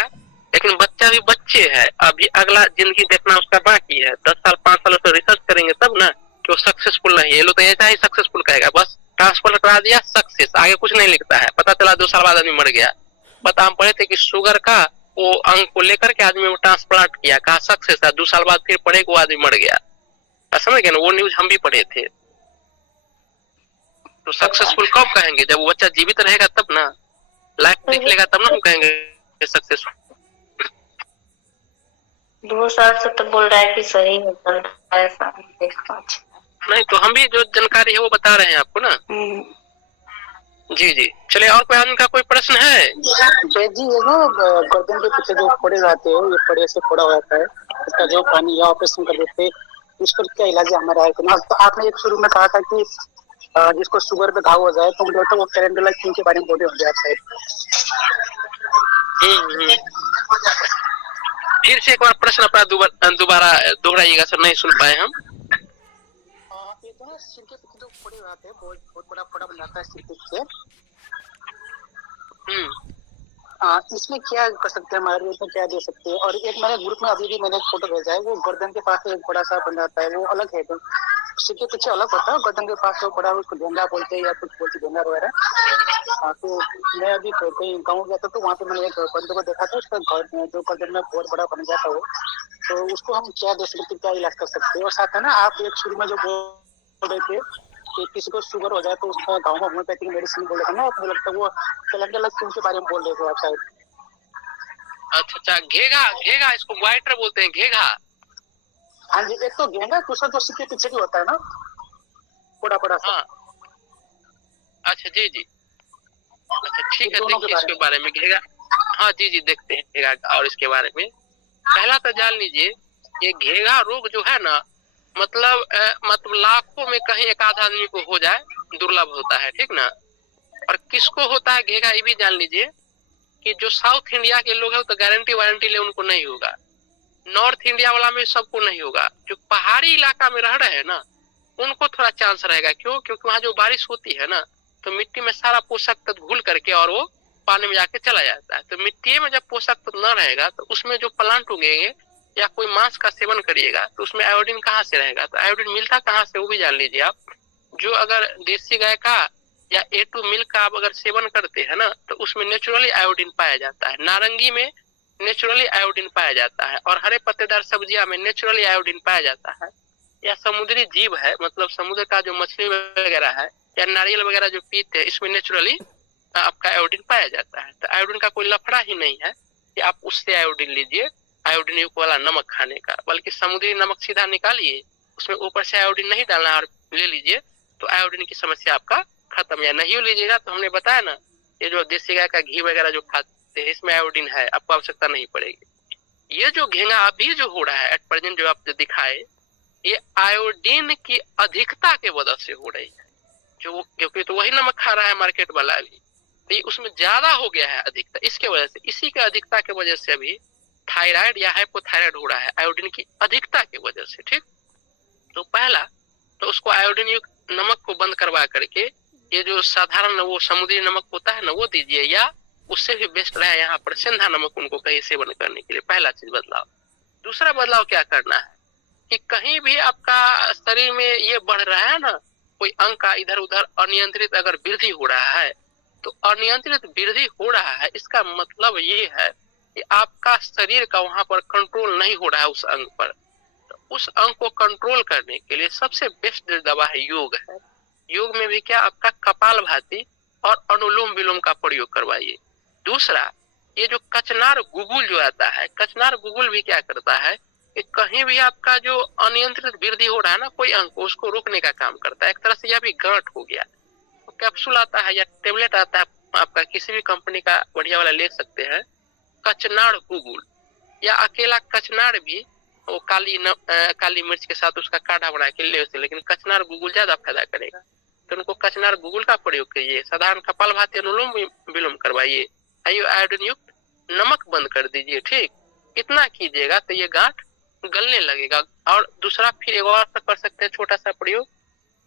लेकिन बच्चा भी बच्चे है, अभी अगला जिंदगी देखना उसका बाकी है। 10 साल 5 साल उसको रिसर्च करेंगे तब ना कि वो सक्सेसफुल नहीं है। ये लोग तो ऐसा ही सक्सेसफुल कहेगा, बस ट्रांसप्लांट करा दिया, सक्सेस, आगे कुछ नहीं लिखता है। पता चला 2 साल बाद आदमी मर गया। पता हम पढ़े थे कि शुगर का वो अंग को लेकर के आदमी को ट्रांसप्लांट किया, कहा सक्सेस है, 2 साल बाद फिर पढ़े वो आदमी मर गया। समझ गए ना, वो न्यूज हम भी पढ़े थे। तो सक्सेसफुल कब कहेंगे? जब वो बच्चा जीवित रहेगा तब ना, लाइफ देख लेगा तब ना हम कहेंगे सक्सेसफुल। 2 साल से तो बोल रहा है कि सही है, चल रहा है, ऐसा नहीं, तो हम भी जो जानकारी है वो बता रहे हैं आपको ना। जी जी, चलिए, और कोई आदमी का कोई प्रश्न है? जी, ये ना गर्दन के पीछे जो फोड़े रहते हैं, ये फोड़े से फोड़ा हो जाता है, इसका जो पानी या ऑपरेशन कर देते, इस पर क्या इलाज है हमारा? तो आपने एक शुरू में कहा था कि जिसको शुगर पे घाव हो जाए तो मुझे लगता है वो कैलेंडुला के बारे में बोले होंगे आप शायद। फिर से एक बार प्रश्न अपना दोबारा दोहराइएगा सर, नहीं सुन पाए हम। ये तो ना सिर के पीछे जो फोड़े रहते हैं, बहुत बड़ा फोड़ा बन जाता है सिर के पीछे। इसमें क्या कर सकते हैं, हमारे इसमें क्या दे सकते हैं? और एक मैंने ग्रुप में अभी भी मैंने फोटो भेजा है, वो गर्दन के पास एक बड़ा सा बन जाता है, वो अलग है, तो सिर के पीछे अलग होता है, गर्दन के पास तो बड़ा, उसको ढोंगा बोलते हैं या कुछ बोलते ढोंगा वगैरह। तो मैं अभी कहीं गाँव गया था, तो वहाँ पे मैंने एक बंदे को देखा था, उसका घर जो गर्दन में बहुत बड़ा बन गया था वो। तो उसको हम क्या दे सकते, क्या इलाज कर सकते हैं? और साथ है ना, आप एक शुरू में जो बोल रहे थे कि किसी को शुगर हो जाए तो उसका गाँव में होम्योपैथिक मेडिसिन बोले थे ना, मुझे लगता है वो कैलेंडुला के बारे में बोल रहे थे आप शायद। अच्छा, घेगा, इसको ग्वाइटर बोलते हैं, घेगा। हाँ जी, एक तो घेगा, दूसरा जो सिर के पीछे भी होता है ना, बड़ा सा। अच्छा, जी जी, अच्छा, ठीक है, देखिए इसके बारे में घेगा। हाँ जी जी, देखते हैं घेगा और इसके बारे में। पहला तो जान लीजिए, ये घेगा रोग जो है ना, मतलब लाखों में कहीं एक आध आदमी को हो जाए, दुर्लभ होता है, ठीक ना। और किसको होता है घेगा, ये भी जान लीजिए कि जो साउथ इंडिया के लोग हैं तो गारंटी वारंटी ले उनको नहीं होगा। नॉर्थ इंडिया वाला में सबको नहीं होगा। जो पहाड़ी इलाका में रह रहे हैं ना, उनको थोड़ा चांस रहेगा। क्यों? क्योंकि वहां जो बारिश होती है ना, तो मिट्टी में सारा पोषक तत्व घुल करके और वो पानी में जाके चला जाता है। तो मिट्टी में जब पोषक तत्व न रहेगा तो उसमें जो प्लांट उगेंगे या कोई मांस का सेवन करिएगा तो उसमें आयोडीन कहाँ से रहेगा? तो आयोडीन मिलता कहाँ से वो भी जान लीजिए आप। जो अगर देसी गाय का या A2 मिल्क का आप अगर सेवन करते हैं ना, तो उसमें नेचुरली आयोडीन पाया जाता है। नारंगी में नेचुरली आयोडीन पाया जाता है और हरे पत्तेदार सब्जियां में नेचुरली आयोडीन पाया जाता है। या समुद्री जीव है, मतलब समुद्र का जो मछली वगैरह है या नारियल वगैरह जो पीते हैं, इसमें नेचुरली आपका आयोडीन पाया जाता है। तो आयोडीन का कोई लफड़ा ही नहीं है कि आप उससे आयोडीन लीजिए, आयोडीन युक्त वाला नमक खाने का, बल्कि समुद्री नमक सीधा निकालिए, उसमें ऊपर से आयोडीन नहीं डालना और ले लीजिए तो आयोडीन की समस्या आपका खत्म। या नहीं लीजिएगा तो हमने बताया ना, ये जो देसी गाय का घी वगैरह जो खाते हैं इसमें आयोडीन है, आपको आवश्यकता नहीं पड़ेगी। ये जो घेंगा अभी जो हो रहा है एट प्रेजेंट जो आप जो दिखाए, ये आयोडीन की अधिकता के वजह से हो रही है। जो क्योंकि तो वही नमक खा रहा है मार्केट वाला अभी, तो ये उसमें ज्यादा हो गया है अधिकता, इसके वजह से, इसी के अधिकता के वजह से अभी थायराइड या हाइपोथायराइड हो रहा है आयोडीन की अधिकता की वजह से। ठीक, तो पहला तो उसको आयोडीन युक्त नमक को बंद करवा करके ये जो साधारण वो समुद्री नमक होता है ना वो दीजिए, या उससे भी बेस्ट रहा यहाँ पर सिंधा नमक उनको कहीं सेवन करने के लिए। पहला चीज बदलाव। दूसरा बदलाव क्या करना है कि कहीं भी आपका शरीर में ये बढ़ रहा है ना, कोई अंग का इधर उधर अनियंत्रित अगर वृद्धि हो रहा है, तो अनियंत्रित वृद्धि हो रहा है इसका मतलब ये है कि आपका शरीर का वहां पर कंट्रोल नहीं हो रहा है उस अंग पर। तो उस अंग को कंट्रोल करने के लिए सबसे बेस्ट दवा है योग है। योग में भी क्या आपका कपालभाति और अनुलोम विलोम का प्रयोग करवाइए। दूसरा, ये जो कचनार गुगुल जो आता है, कचनार गुगुल भी क्या करता है कि कहीं भी आपका जो अनियंत्रित वृद्धि हो रहा है ना कोई अंग को, उसको रोकने का काम करता है। एक तरह से यह भी गांठ हो गया। तो कैप्सूल आता है या टेबलेट आता है आपका, किसी भी कंपनी का बढ़िया वाला ले सकते हैं, कचनार गुगुल, या अकेला कचनार भी वो काली मिर्च के साथ उसका काढ़ा बना के ले सकते, लेकिन कचनार गुगुल ज्यादा फायदा करेगा। तो उनको कचनार गुगुल का प्रयोग करिए। साधारण कपालभाति अनुलोम विलोम करवाइए। आयोडीन युक्त नमक बंद कर दीजिए। ठीक, इतना कीजिएगा तो ये गांठ गलने लगेगा। और दूसरा फिर एक और कर सकते हैं छोटा सा प्रयोग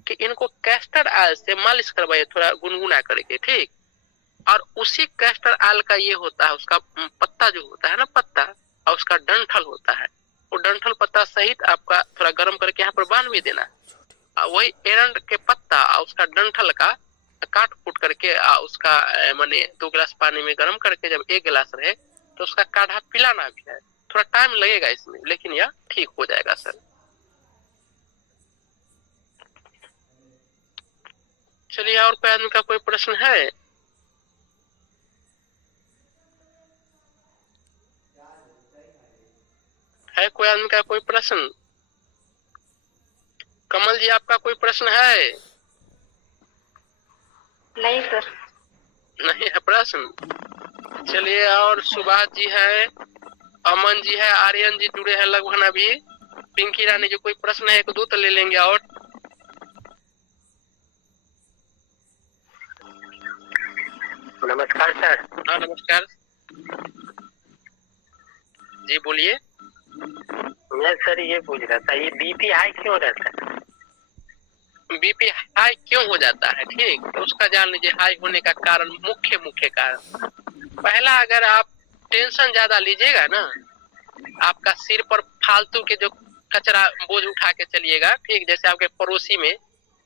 कि इनको कैस्टर ऑयल से मालिश करवाइए थोड़ा गुनगुना करके। ठीक, और उसी कैस्टर ऑयल का ये होता है उसका पत्ता जो होता है ना, पत्ता और उसका डंठल होता है, वो डंठल पत्ता सहित आपका थोड़ा गर्म करके यहाँ पर बांध भी देना। वही एरंड के पत्ता और उसका डंठल का काट फूट करके उसका माने 2 गिलास पानी में गर्म करके जब 1 गिलास रहे तो उसका काढ़ा पिलाना भी है। थोड़ा टाइम लगेगा इसमें, लेकिन यह ठीक हो जाएगा सर। चलिए, और कोई आदमी का कोई प्रश्न है? कोई आदमी का कोई प्रश्न? कमल जी, आपका कोई प्रश्न है? नहीं सर, नहीं है प्रश्न। चलिए, और सुभाष जी है, अमन जी है, आर्यन जी जुड़े हैं लगभग अभी। पिंकी रानी जी, कोई प्रश्न है? 1-2 तो ले लेंगे। और नमस्कार सर। हाँ नमस्कार जी, बोलिए। मैं सर ये पूछ रहा था, ये बीपी हाई क्यों रहता है? बीपी हाई क्यों हो जाता है? ठीक, तो उसका जान लीजिए। हाई होने का कारण, मुख्य कारण, पहला, अगर आप टेंशन ज्यादा लीजिएगा ना, आपका सिर पर फालतू के जो कचरा बोझ उठा के चलिएगा। ठीक, जैसे आपके पड़ोसी में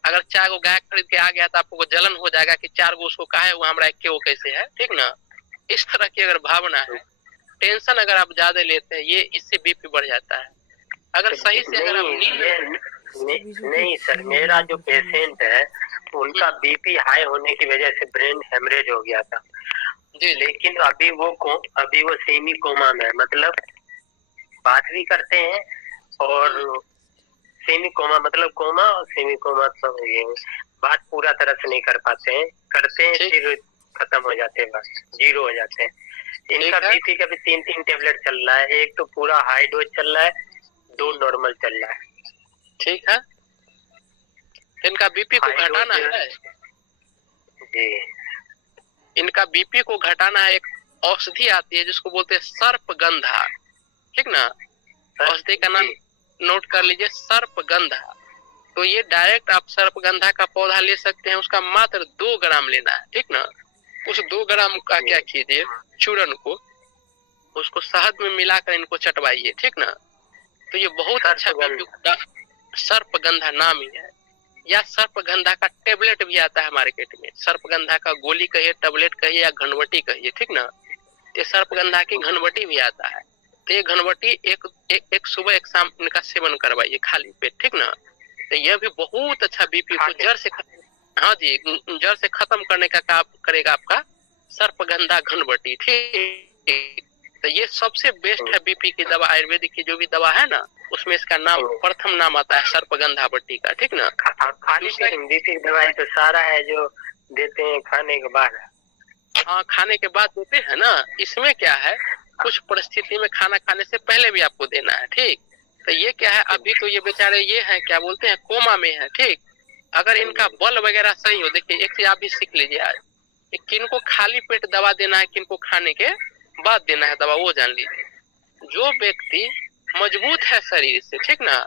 अगर 4 गो गाय खरीद के आ गया तो आपको जलन हो जाएगा कि 4 गो उसको कहा है, वो हमारा क्यों कैसे है। ठीक ना, इस तरह की अगर भावना है, टेंशन अगर आप ज्यादा लेते हैं, ये इससे बीपी बढ़ जाता है। अगर सही से अगर आप नहीं सर, मेरा जो पेशेंट है उनका बीपी हाई होने की वजह से ब्रेन हेमरेज हो गया था जी, लेकिन अभी वो सेमी कोमा में, मतलब बात भी करते हैं और सेमी कोमा, मतलब कोमा और सेमी कोमा सब ये बात पूरा तरह से नहीं कर पाते हैं, करते हैं फिर खत्म हो जाते हैं, बस 0 हो जाते हैं। इनका बीपी का भी 3 टेबलेट चल रहा है, एक तो पूरा हाई डोज चल रहा है, 2 नॉर्मल चल रहा है। ठीक है, इनका बीपी को घटाना है जी, इनका बीपी को घटाना है। एक औषधि आती है जिसको बोलते हैं सर्पगंधा। ठीक ना, औषधि का नाम नोट कर लीजिए, सर्पगंधा। तो ये डायरेक्ट आप सर्पगंधा का पौधा ले सकते हैं, उसका मात्र 2 ग्राम लेना है। ठीक ना, उस 2 ग्राम का क्या कीजिए, चूरन को उसको शहद में मिलाकर इनको चटवाइए। ठीक ना, तो ये बहुत अच्छा सर्पगंधा नाम ही है। या सर्पगंधा का टेबलेट भी आता है मार्केट में, सर्पगंधा का गोली कहिए, टेबलेट कहिए या घनवटी कहिए। ठीक ना, तो सर्पगंधा की घनवटी भी आता है। तो ये घनवटी एक सुबह एक शाम इनका सेवन करवाइए खाली पेट। ठीक ना, तो यह भी बहुत अच्छा बीपी को जड़ से हाँ जी, जड़ से खत्म करने का काम करेगा आपका सर्पगंधा घनवटी। ठीक, तो ये सबसे बेस्ट है बीपी की दवा। आयुर्वेदिक की जो भी दवा है ना, उसमें इसका नाम प्रथम नाम आता है सर्पगंधा बट्टी का, ठीक ना। खाली बीपी की दवाई तो सारा है जो देते हैं खाने के बाद। हाँ, खाने के बाद देते हैं ना। इसमें क्या है, कुछ परिस्थिति में खाना खाने से पहले भी आपको देना है, ठीक। तो ये क्या है, अभी तो ये बेचारे ये हैं, क्या बोलते हैं, कोमा में है, ठीक। अगर इनका बल वगैरह सही हो, देखिए एक चीज आप भी सीख लीजिए आज, किनको खाली पेट दवा देना है, किनको खाने के बाद देना है दवा, वो जान लीजिए। जो व्यक्ति मजबूत है शरीर से, ठीक ना,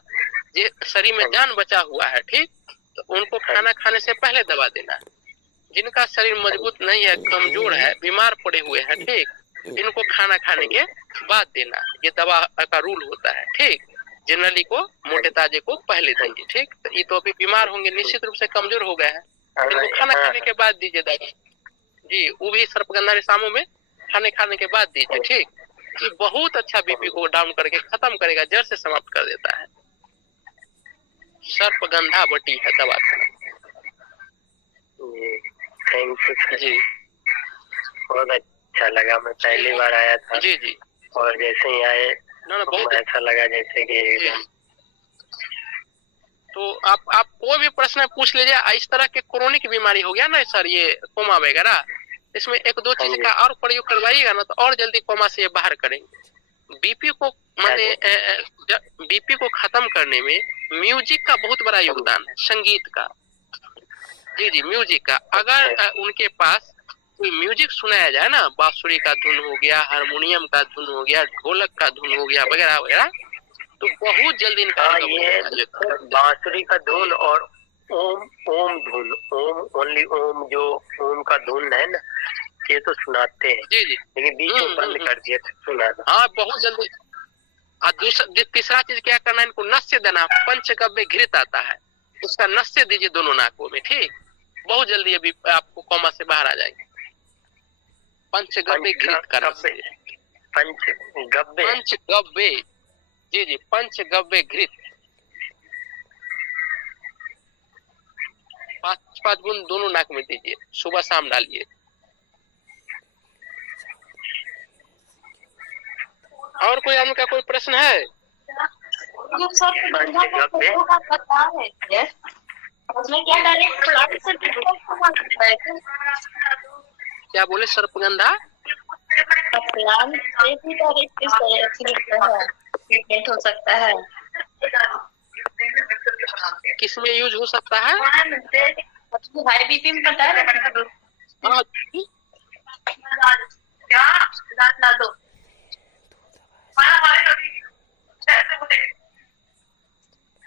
ये शरीर में जान बचा हुआ है, ठीक, तो उनको खाना खाने से पहले दवा देना है। जिनका शरीर मजबूत नहीं है, कमजोर है, बीमार पड़े हुए हैं, ठीक, इनको खाना खाने के बाद देना, ये दवा का रूल होता है, ठीक। जनरली को मोटे ताजे को पहले दीजिए, ठीक। तो ये तो अभी बीमार होंगे, निश्चित रूप से कमजोर हो गए हैं, इनको खाना खाने के बाद दीजिए दवा जी। वो भी सर्पगंधा रेसामों में खाने के बाद दीजिए, ठीक। ये बहुत अच्छा बीपी को डाउन करके खत्म करेगा, जड़ से समाप्त कर देता है। सर्पगंधा बटी है दवा का। थैंक यू जी, बहुत अच्छा लगा। मैं पहली बार आया था जी जी, और जैसे ही आए ना बहुत ऐसा लगा जैसे कि एकदम। तो आप कोई भी प्रश्न पूछ लीजिए। इस तरह के क्रोनिक बीमारी हो गया ना सर, ये कोमा वगैरह, इसमें एक दो चीज का और प्रयोग करवाइएगा ना, तो और जल्दी कोमा से ये बाहर करेंगे। बीपी को माने बीपी को खत्म करने में म्यूजिक का बहुत बड़ा योगदान है, संगीत का। जी जी, म्यूजिक का। अगर उनके पास कोई म्यूजिक सुनाया जाए ना, बांसुरी का धुन हो गया, हारमोनियम का धुन हो गया, ढोलक का धुन हो गया, वगैरह वगैरह, तो बहुत जल्दी इनका ये बांसुरी का धुन और ओम धुन, ओम ओनली ओम, जो ओम का धुन है ना, ये तो सुनाते हैं। जी जी, लेकिन बीच में बंद कर दिया सुनाना। हाँ, बहुत जल्दी। और तीसरा चीज क्या करना है, इनको नस्य देना। पंचगव्य घृत आता है, उसका नस्य दीजिए दोनों नाकों में, ठीक। बहुत जल्दी अभी आपको कोमा से बाहर आ जाएंगे। पंचगव्य घृत का नस्य। पंचगव्य, जी जी, पंचगव्य घृत 5 बूंद दोनों नाक में दीजिए, सुबह शाम डालिए। और कोई आदमी का कोई प्रश्न है? उसमें क्या डायरेक्ट प्लांट से क्या बोले, सर्पगंधा प्लांट से भी डायरेक्ट ट्रीटमेंट हो सकता है? किसमें यूज हो सकता है? हाई बीपी में पता है हाँ, डाल दो।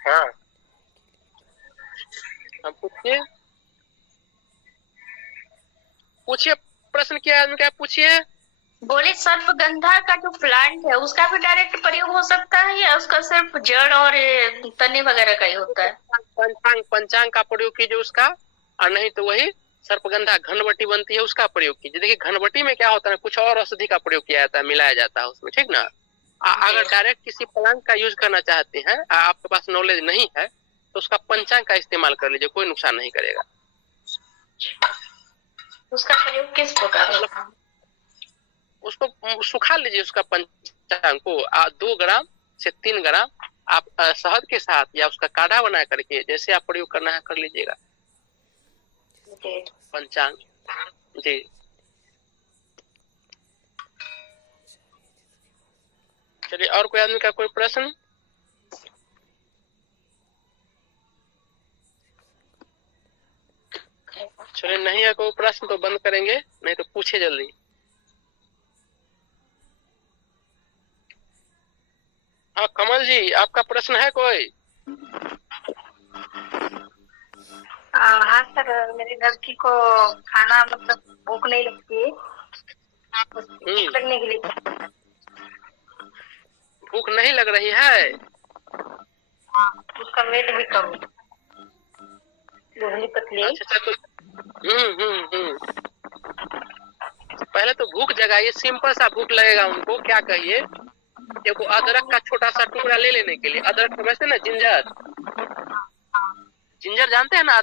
हाँ, पूछिए पूछिए, प्रश्न क्या आदमी क्या पूछिए। बोले सर्पगंधा का जो प्लांट है उसका भी डायरेक्ट प्रयोग हो सकता है या उसका सिर्फ जड़ और तने वगैरह का ही होता है? पंचांग का प्रयोग कीजिए उसका, और नहीं तो वही सर्पगंधा घनवटी बनती है उसका प्रयोग कीजिए। देखिए घनवटी में क्या होता है, कुछ और औषधि का प्रयोग किया जाता है, मिलाया जाता है उसमें, ठीक ना। अगर डायरेक्ट किसी प्लांट का यूज करना चाहते हैं, आपके पास नॉलेज नहीं है, तो उसका पंचांग का इस्तेमाल कर लीजिए, कोई नुकसान नहीं करेगा। उसका प्रयोग किस प्रकार होगा? उसको सुखा लीजिए, उसका पंचांग को 2 ग्राम से 3 ग्राम आप शहद के साथ या उसका काढ़ा बना करके, जैसे आप प्रयोग करना है कर लीजिएगा पंचांग। जी, चलिए, और कोई आदमी का कोई प्रश्न? चलिए, नहीं है कोई प्रश्न तो बंद करेंगे, नहीं तो पूछे जल्दी। हाँ कमल जी, आपका प्रश्न है कोई? हाँ सर, मेरी लड़की को खाना मतलब भूख नहीं लगती है, लगने के लिए। भूख नहीं लग रही है? हाँ, उसका वेट भी कम है, दुबली पतली। अच्छा, तो पहले तो भूख जगाइए, सिंपल सा भूख लगेगा उनको। क्या कहिए, देखो अदरक का छोटा सा टुकड़ा ले लेने के लिए, अदरक समझते ना, जिंजर जानते हैं ना,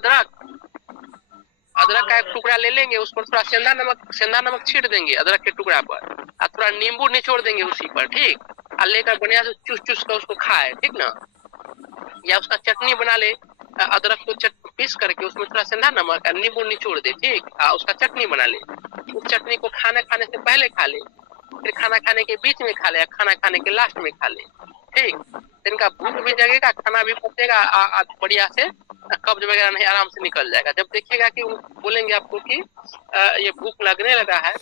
अदरक का एक टुकड़ा ले लेंगे, उस पर थोड़ा सेंधा नमक छीट देंगे अदरक के टुकड़ा पर, और थोड़ा नींबू निचोड़ देंगे उसी पर, ठीक। और लेकर बढ़िया से चूस चूस कर उसको खाए, ठीक ना। या उसका चटनी बना ले, अदरक को पीस करके उसमें थोड़ा सेंधा नमक और नींबू निचोड़ दे, ठीक, उसका चटनी बना ले। उस चटनी को खाना खाने से पहले खा ले, फिर खाना खाने के बीच में खा ले, या खाना खाने के लास्ट में खा ले, ठीक। इनका भूख भी जगेगा, खाना भी पचेगा, बढ़िया से कब्ज वगैरह नहीं, आराम से निकल जाएगा। जब देखिएगा कि बोलेंगे आपको कि ये भूख लगने लगा है,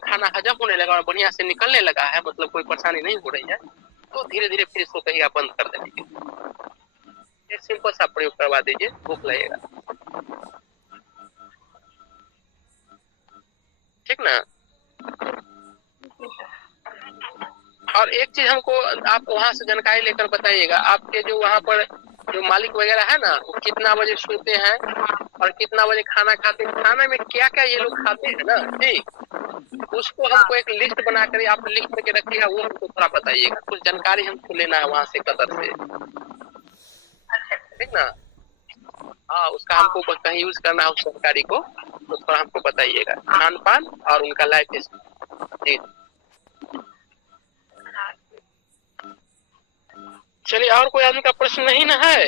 खाना हजम होने लगा और बढ़िया से निकलने लगा है, मतलब कोई परेशानी नहीं हो रही है, तो धीरे धीरे फिर इसको कहिएगा बंद कर देने। ये सिंपल सा प्रयोग करवा दीजिए, भूख लगेगा, ठीक ना। और एक चीज हमको आप वहाँ से जानकारी लेकर बताइएगा, आपके जो वहाँ पर जो मालिक वगैरह है ना, वो कितना बजे सोते हैं और कितना बजे खाना खाते हैं, खाना में क्या क्या ये लोग खाते हैं ना, ठीक। उसको हमको एक लिस्ट बना कर आप लिख करके रखिएगा, वो हमको थोड़ा बताइएगा, कुछ जानकारी हमको लेना है वहाँ से कतर से, ठीक ना। हाँ, उसका हमको कहीं यूज करना है उस जानकारी को, तो थोड़ा हमको बताइएगा, खान पान और उनका लाइफ स्टाइल। जी चलिए, और कोई आदमी का प्रश्न नहीं ना है?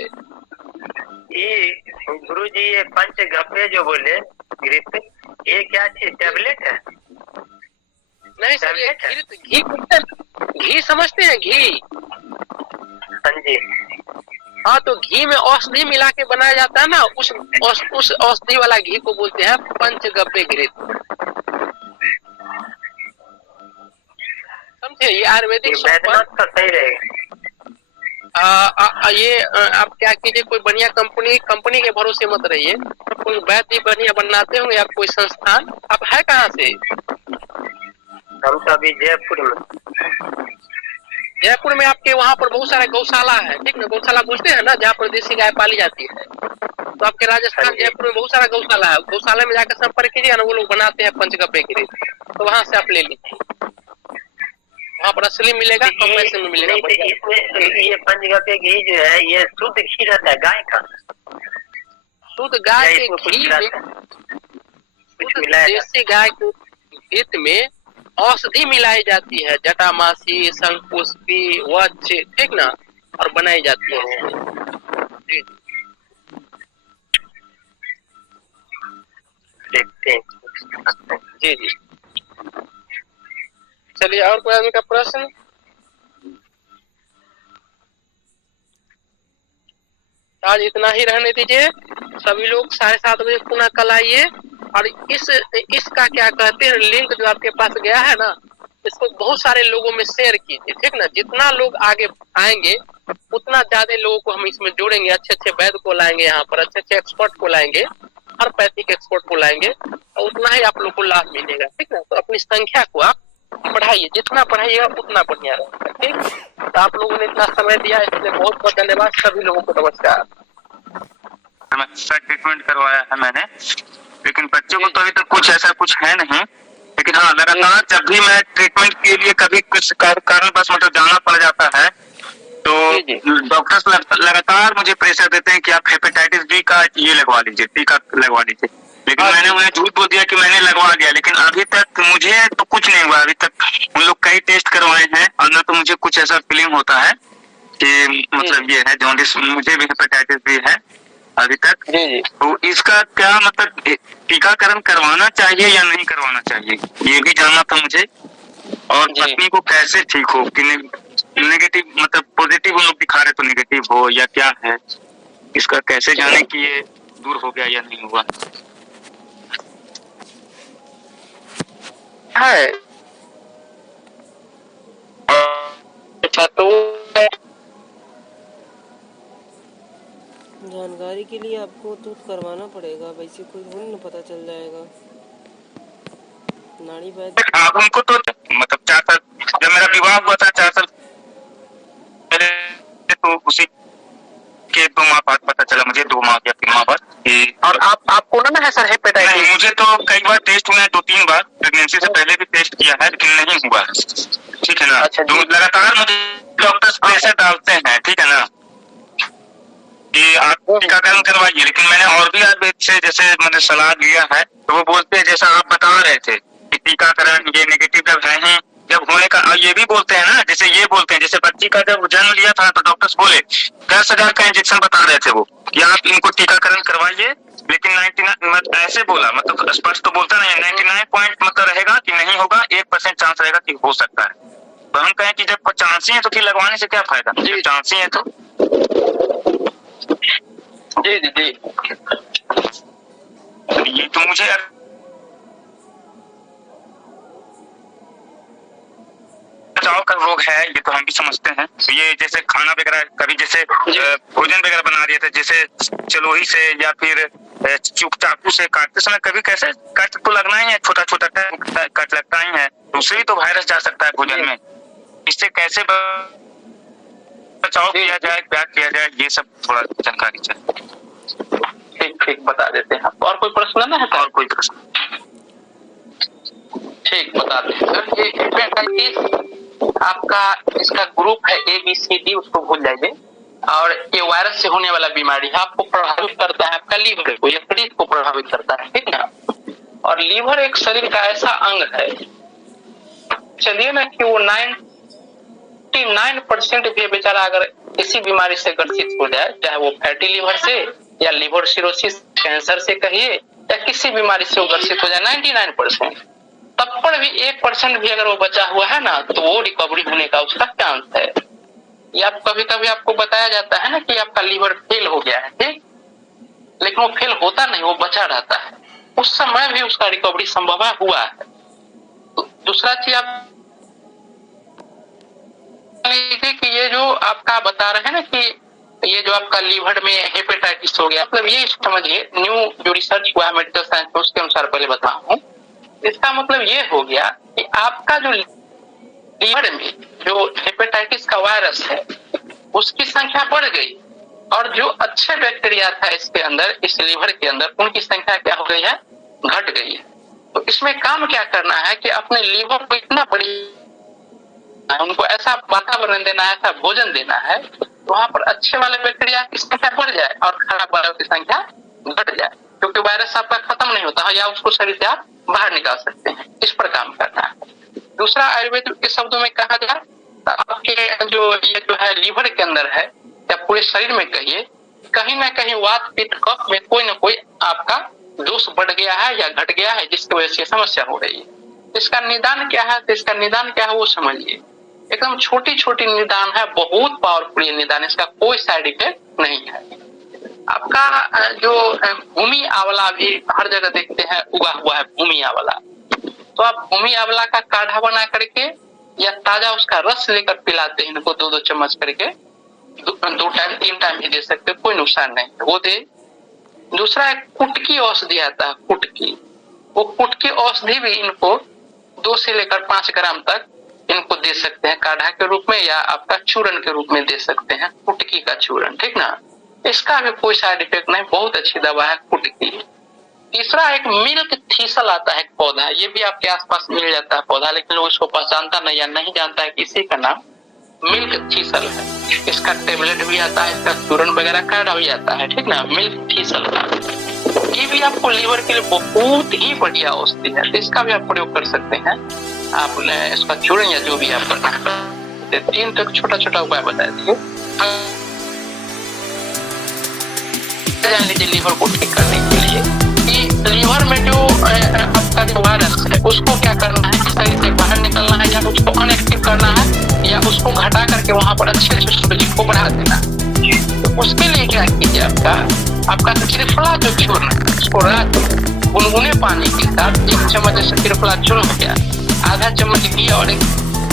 ये गुरु जी, ये पंचगव्य जो बोले ग्रिप, ये क्या चीज, टैबलेट है? नहीं सर, ये घी, घी समझते हैं, घी? हाँ जी। हाँ, तो घी में औषधि मिला के बनाया जाता है ना, उस औषधि वाला घी को बोलते हैं पंचगव्य घृत, समझे। ये आयुर्वेदिक तो सही रहेगा। ये आप क्या कीजिए, कोई बढ़िया कंपनी के भरोसे मत रहिए, कोई वैद्य बढ़िया बनाते होंगे, या कोई संस्थान। आप है कहाँ से? हम तो अभी जयपुर में। जयपुर में आपके वहाँ पर बहुत सारे गौशाला है, ठीक ना। गौशाला पूछते हैं ना, जहाँ पर देसी गाय पाली जाती है, तो आपके राजस्थान जयपुर में बहुत सारा गौशाला है। गौशाला में जाकर संपर्क कीजिए ना, वो लोग बनाते हैं पंचगव्य घी, तो वहाँ से आप ले लीजिए, वहाँ पर असली मिलेगा, कम पैसे में मिलेगा। ये पंचगव्य घी जो है, ये शुद्ध घी रहता है गाय का? शुद्ध गाय के घी में, देसी गाय के घी में औषधि मिलाई जाती है, जटामासी, शंखपुष्पी, वक्ष, ठीक ना, और बनाई जाती है। जी देखते हैं। जी जी, चलिए, और कोई आदमी का प्रश्न? आज इतना ही रहने दीजिए, सभी लोग 7:30 बजे पुनः कल आइए। और इसका क्या कहते हैं, लिंक जो आपके पास गया है ना, इसको बहुत सारे लोगों में शेयर कीजिए, ठीक ना। जितना लोग आगे आएंगे उतना ज्यादा लोगों को हम इसमें जोड़ेंगे, अच्छे अच्छे वैद्य को लाएंगे यहाँ पर, अच्छे अच्छे एक्सपर्ट को लाएंगे, हर पैथिक एक्सपर्ट को लाएंगे, और उतना ही आप लोग को लाभ मिलेगा, ठीक ना। तो अपनी संख्या को आप बढ़ाइए, जितना बढ़ाइएगा उतना बढ़िया रहेगा, ठीक। तो आप लोगों ने इतना समय दिया, इसलिए बहुत बहुत धन्यवाद। सभी लोगों को नमस्कार। ट्रीटमेंट करवाया है मैंने, लेकिन बच्चों को तो अभी तक कुछ ऐसा कुछ है नहीं। लेकिन हाँ, लगातार जब भी मैं ट्रीटमेंट के लिए कभी कुछ कारणवश मतलब जाना पड़ जाता है, तो डॉक्टर्स लगातार मुझे प्रेशर देते हैं कि आप हेपेटाइटिस बी का ये लगवा लीजिए, टीका लगवा लीजिए। लेकिन मैंने उन्हें झूठ बोल दिया कि मैंने लगवा लिया, लेकिन अभी तक मुझे तो कुछ नहीं हुआ। अभी तक उन लोग कई टेस्ट करवाए हैं, और न तो मुझे कुछ ऐसा फीलिंग होता है कि मतलब ये है जॉन्डिस, मुझे भी हेपेटाइटिस बी है अभी तक। तो इसका क्या मतलब, टीकाकरण करवाना चाहिए या नहीं करवाना चाहिए, ये भी जानना था मुझे। और पत्नी को कैसे ठीक हो कि नेगेटिव मतलब पॉजिटिव उन लोग दिखा रहे तो नेगेटिव हो या क्या है, इसका कैसे जाने कि ये दूर हो गया या नहीं हुआ है। अच्छा, तो जानकारी के लिए आपको तो करवाना पड़ेगा, वैसे कोई थोड़ी ना पता चल जाएगा। नाड़ी वैद्य आप उनको तो मतलब 4 साल जब मेरा विवाह हुआ था, 4 साल पहले, तो उसी के 2 माह बाद पता चला मुझे, 2 माह या 3 माह बाद। और आपको ना है सर हेपेटाइटिस? नहीं, मुझे तो कई बार टेस्ट हुए हैं, 2-3 बार प्रेगनेंसी से पहले भी टेस्ट किया है, लेकिन नहीं हुआ, ठीक है ना। अच्छा, तो लगातार मुझे डॉक्टर्स प्रेशर डालते हैं, ठीक है ना, कि आप टीकाकरण करवाइए। लेकिन मैंने और भी आयुर्वेद से जैसे मैंने सलाह लिया है, तो वो बोलते हैं जैसा आप बता रहे थे कि टीकाकरण ये नेगेटिव जब है ही, जब होने का और ये भी बोलते हैं ना, जैसे ये बोलते हैं, जैसे बच्ची का जब जन्म लिया था तो डॉक्टर्स बोले 10,000 का इंजेक्शन बता रहे थे वो कि आप इनको टीकाकरण करवाइए, लेकिन 99 ऐसे बोला, मतलब स्पष्ट तो बोलता नहीं, 99 पॉइंट मतलब रहेगा कि नहीं होगा, 1% चांस रहेगा कि हो सकता है। तो हम कहें कि जब चांस ही है तो फिर लगवाने से क्या फायदा, जब चांस ही है तो। जी जी जी, ये तो मुझे बचाव का रोग है, ये तो हम भी समझते हैं। तो ये जैसे खाना वगैरह कभी जैसे भोजन वगैरह बना रहे थे, जैसे चलोही से या फिर चाकू से काटते समय कभी कैसे कट तो लगना ही है, छोटा छोटा कट लगता ही है, उससे भी तो वायरस जा सकता है भोजन में। इससे कैसे बचाव किया जाए, क्या किया जाए, ये सब थोड़ा जानकारी चाहिए। ठीक ठीक बता देते हैं। और कोई प्रश्न है? और कोई प्रश्न? ठीक बताते हैं सर। ये हेपेटाइटिस आपका इसका ग्रुप है ABCD, उसको भूल जाइए। और ये वायरस से होने वाला बीमारी है, आपको प्रभावित करता है आपका लीवर को, यकृत को प्रभावित करता है, ठीक ना। और लीवर एक शरीर का ऐसा अंग है, चलिए ना कि वो 99% भी बेचारा अगर इसी बीमारी से ग्रसित हो जाए, चाहे वो फैटी लीवर से या लिवर सिरोसिस कैंसर से कहिए या किसी बीमारी से वो ग्रसित हो जाए 99%, तब पर भी 1% भी अगर वो बचा हुआ है ना, तो वो रिकवरी होने का उसका चांस है। या कभी कभी आपको बताया जाता है ना कि आपका लीवर फेल हो गया है, ठीक, लेकिन वो फेल होता नहीं, वो बचा रहता है, उस समय भी उसका रिकवरी संभव हुआ है। तो दूसरा चीज आप कि ये जो आपका बता रहे हैं ना कि ये जो आपका लीवर में हेपेटाइटिस हो गया, मतलब ये समझिए न्यू जो रिसर्च हुआ है मेडिकल साइंस में, उसके अनुसार पहले बताऊं, इसका मतलब ये हो गया कि आपका जो लीवर में जो हेपेटाइटिस का वायरस है उसकी संख्या बढ़ गई, और जो अच्छे बैक्टीरिया था इसके अंदर, इस लीवर के अंदर, उनकी संख्या क्या हो गई है, घट गई है। तो इसमें काम क्या करना है कि अपने लीवर को इतना बड़ी, उनको ऐसा वातावरण देना है, ऐसा भोजन देना है, वहां पर अच्छे वाले बैक्टीरिया की संख्या बढ़ जाए और खराब वालों की संख्या घट जाए, क्योंकि वायरस आपका खत्म नहीं होता है, या उसको शरीर से आप बाहर निकाल सकते हैं। इस पर काम करना है। दूसरा, आयुर्वेद के शब्दों में कहा जाए तो आपके जो ये जो है लीवर के अंदर है या पूरे शरीर में कहिए, कहीं ना कहीं वात पित्त कफ में कोई ना कोई आपका दोष बढ़ गया है या घट गया है, जिसकी वजह से समस्या हो रही है। इसका निदान क्या है? तो इसका निदान क्या है वो समझिए। एकदम छोटी छोटी निदान है, बहुत पावरफुल निदान, इसका कोई साइड इफेक्ट नहीं है। आपका जो भूमि आंवला भी हर जगह देखते हैं उगा हुआ है, भूमि आंवला, तो आप भूमि आंवला का काढ़ा बना करके या ताजा उसका रस लेकर पिलाते हैं इनको 2-2 चम्मच करके, 2 टाइम 3 टाइम भी दे सकते, कोई नुकसान नहीं, वो दे। दूसरा एक कुटकी औषधि आता है, कुटकी, वो कुटकी औषधि भी इनको 2 से लेकर 5 ग्राम तक इनको दे सकते हैं, काढ़ा के रूप में या आपका चूर्ण के रूप में दे सकते हैं, कुटकी का चूर्ण, ठीक ना। इसका भी कोई साइड इफेक्ट नहीं, बहुत अच्छी दवा है कुटकी। तीसरा एक मिल्क थीसल आता है, एक पौधा है, ये भी आपके आसपास मिल जाता है पौधा, लेकिन लोग इसको पहचानता नहीं या नहीं जानता है कि इसी का नाम मिल्क थीसल है। इसका टेबलेट भी आता है, इसका चूर्ण वगैरह काढ़ा भी आता है, ठीक ना, मिल्क थीसल का। ये भी आपको लीवर के लिए बहुत ही बढ़िया औषधि है, तो इसका भी आप प्रयोग कर सकते हैं। आप इसका चूर्ण या जो भी आप करना है, 3 तक छोटा छोटा उपाय बता दिए। जान लीजिए लीवर को ठीक करने के लिए कि लीवर में जो आपका जो वायरस है उसको क्या करना है, शरीर से बाहर निकलना है, या उसको अनएक्टिव करना है, या उसको घटा करके वहां पर अच्छे अच्छे सूरज को बढ़ा देना। तो उसके लिए क्या कीजिए, आपका त्रिफला जो चूर्ण है उसको रात गुनगुने पानी के साथ 1 चम्मच जैसे त्रिफला चूर्ण हो गया, आधा चम्मच घी और 1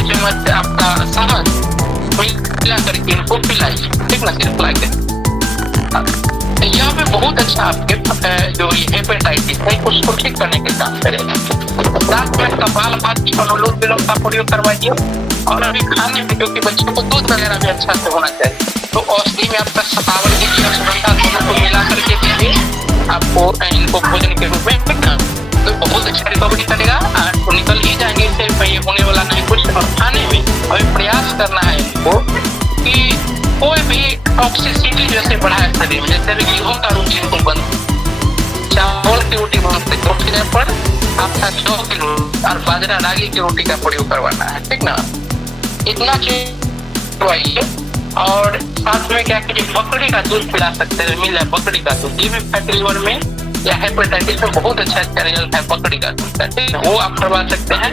चम्मच आपका शहद मिला करके इनको पिलाइए, ठीक ना, त्रिफला के। यह भी बहुत अच्छा आपके जो हेपेटाइटिस है उसको ठीक करने के काम करेगा। साथ में कपालभाति अनुलोम विलोम का प्रयोग करवाइए, और अभी खाने में क्योंकि बच्चों को दूध वगैरह भी अच्छा से होना चाहिए, तो औषधि में आपका सतावर दीजिए, अश्वगंधा दोनों को मिला करके दीजिए आपको इनको भोजन के रूप में, ठीक ना, तो बहुत अच्छा रिकवरी करेगा, तो निकल ही जाएंगे, इससे ये होने वाला नहीं कुछ। और खाने में अभी प्रयास करना है इनको कि कोई भी टॉक्सिसिटी जैसे बढ़ाए शरीर में, जैसे गेहूं का रोटी इनको बंद, चावल की रोटी बनते, रोटी पर आपका जौ की रोटी और बाजरा रागी की रोटी का प्रयोग करवाना है, ठीक ना। इतना खिलवाइए। और साथ में क्या कीजिए, बकरी का दूध पिला सकते हैं, मिल है बकरी का दूध, ये भी फैटी लिवर में या हेपेटाइटिस में बहुत अच्छा रिजल्ट है बकरी का दूध का, ठीक है, वो आप करवा सकते हैं।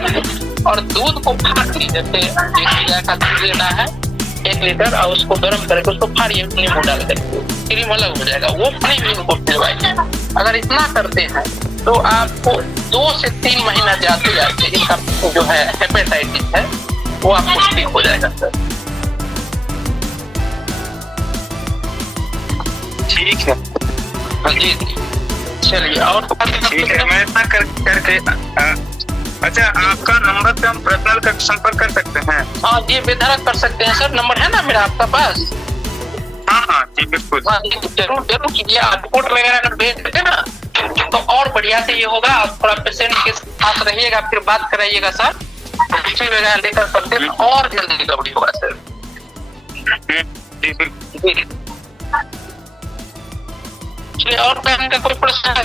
और दूध को फाड़ ली, जैसे 1 गाय का दूध लेना है 1 लीटर, और उसको गर्म करके उसको फाड़िए, नींबू डाल करके, क्रीम अलग हो जाएगा, वो फ्री भी उनको पिलवाइए। अगर इतना करते हैं तो आपको 2 से 3 महीना जाते जाते इनका जो है हेपेटाइटिस है वो आपको ठीक हो जाएगा सर। ठीक है। हाँ जी, चलिए। और ठीक है, मैं इतना करके अच्छा, आपका नंबर पे हम पर्सनल का संपर्क कर सकते हैं? हाँ जी, बेधड़क कर सकते हैं सर, नंबर है ना मेरा आपका पास? हाँ जी बिल्कुल। हाँ जी, जरूर जरूर कीजिए। आप रिपोर्ट वगैरह अगर भेज देते ना तो और बढ़िया से ये होगा। आप थोड़ा पेशेंट के पास रहिएगा, फिर बात कराइएगा सर, वगैरह लेकर करते हैं और जल्दी रिकवरी होगा सर। जी बिल्कुल। और का कोई प्रश्न है?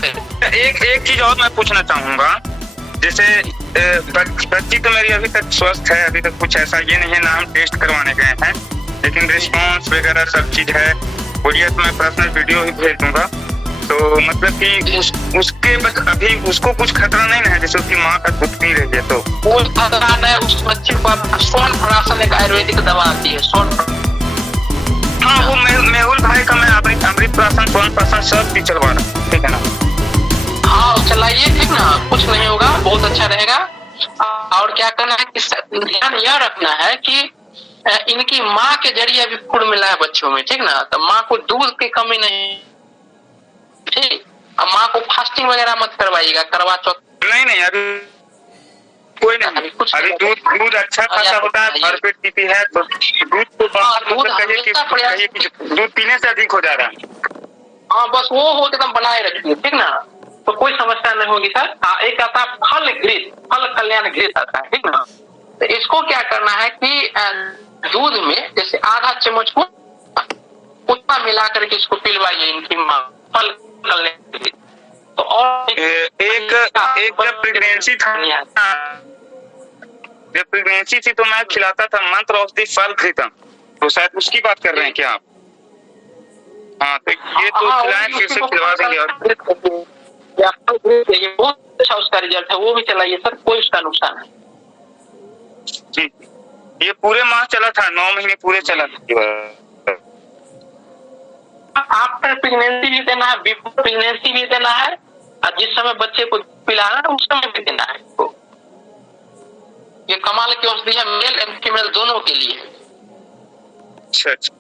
एक चीज और मैं पूछना चाहूंगा, जैसे बच्ची तो मेरी अभी तक स्वस्थ है, अभी तक कुछ ऐसा ये नहीं है, ना हम टेस्ट करवाने गए हैं, लेकिन रिस्पांस वगैरह सब चीज है। बोलिए तो मैं पर्सनल वीडियो ही भेज दूंगा। तो मतलब कि उसके अभी उसको कुछ खतरा नहीं है, जैसे उसकी माँ का दूध पी रही है तो कोई खतरा नहीं। उस बच्चे को सोनप्राशन एक आयुर्वेदिक दवा आती है, हाँ, वो मेहुल भाई का मैं अमृतप्राशन, सोनप्राशन सब भी चलवा रहा हूँ, ठीक है ना? हाँ चलाइए, ठीक ना, कुछ नहीं होगा, बहुत अच्छा रहेगा। और क्या करना है कि ध्यान यह रखना है कि इनकी माँ के जरिए अभी फूड मिला है बच्चों में, ठीक ना, तो माँ को दूध की कमी नहीं, ठीक। और माँ को फास्टिंग वगैरह मत करवाइएगा, करवा चौथ नहीं अभी कोई नहीं, अभी दूध अच्छा खासा होता है, भरपेट पीती है तो दूध को दूध पीने से अधिक हो जा रहा है। हाँ, बस वो हो एकदम बनाए रखिए, ठीक ना, तो कोई समस्या नहीं होगी सर। एक आता है फल घृत, फल कल्याण घृत आता है, ठीक ना, तो इसको क्या करना है कि दूध में जैसे आधा चम्मच को उतना मिला करके इसको पिलवाइए इनकी माँ, फल कल्याण घृत। तो और एक जब प्रेगनेंसी थी तो मैं खिलाता था मंत्र औषधि फल घृतम, तो शायद उसकी बात कर रहे हैं क्या आप? हाँ, तो ये तो खिलाएं, फिर से खिलवा देंगे। और ये बहुत अच्छा उसका रिजल्ट है, वो भी चलाइए सर, कोई उसका नुकसान नहीं जी। ये पूरे माह चला था, 9 महीने पूरे चला था। आफ्टर प्रेगनेंसी भी देना है, बिफोर प्रेगनेंसी भी देना है, और जिस समय बच्चे को पिलाना है उस समय भी देना है। तो ये कमाल की औषधि है, मेल एंड फीमेल दोनों के लिए। अच्छा।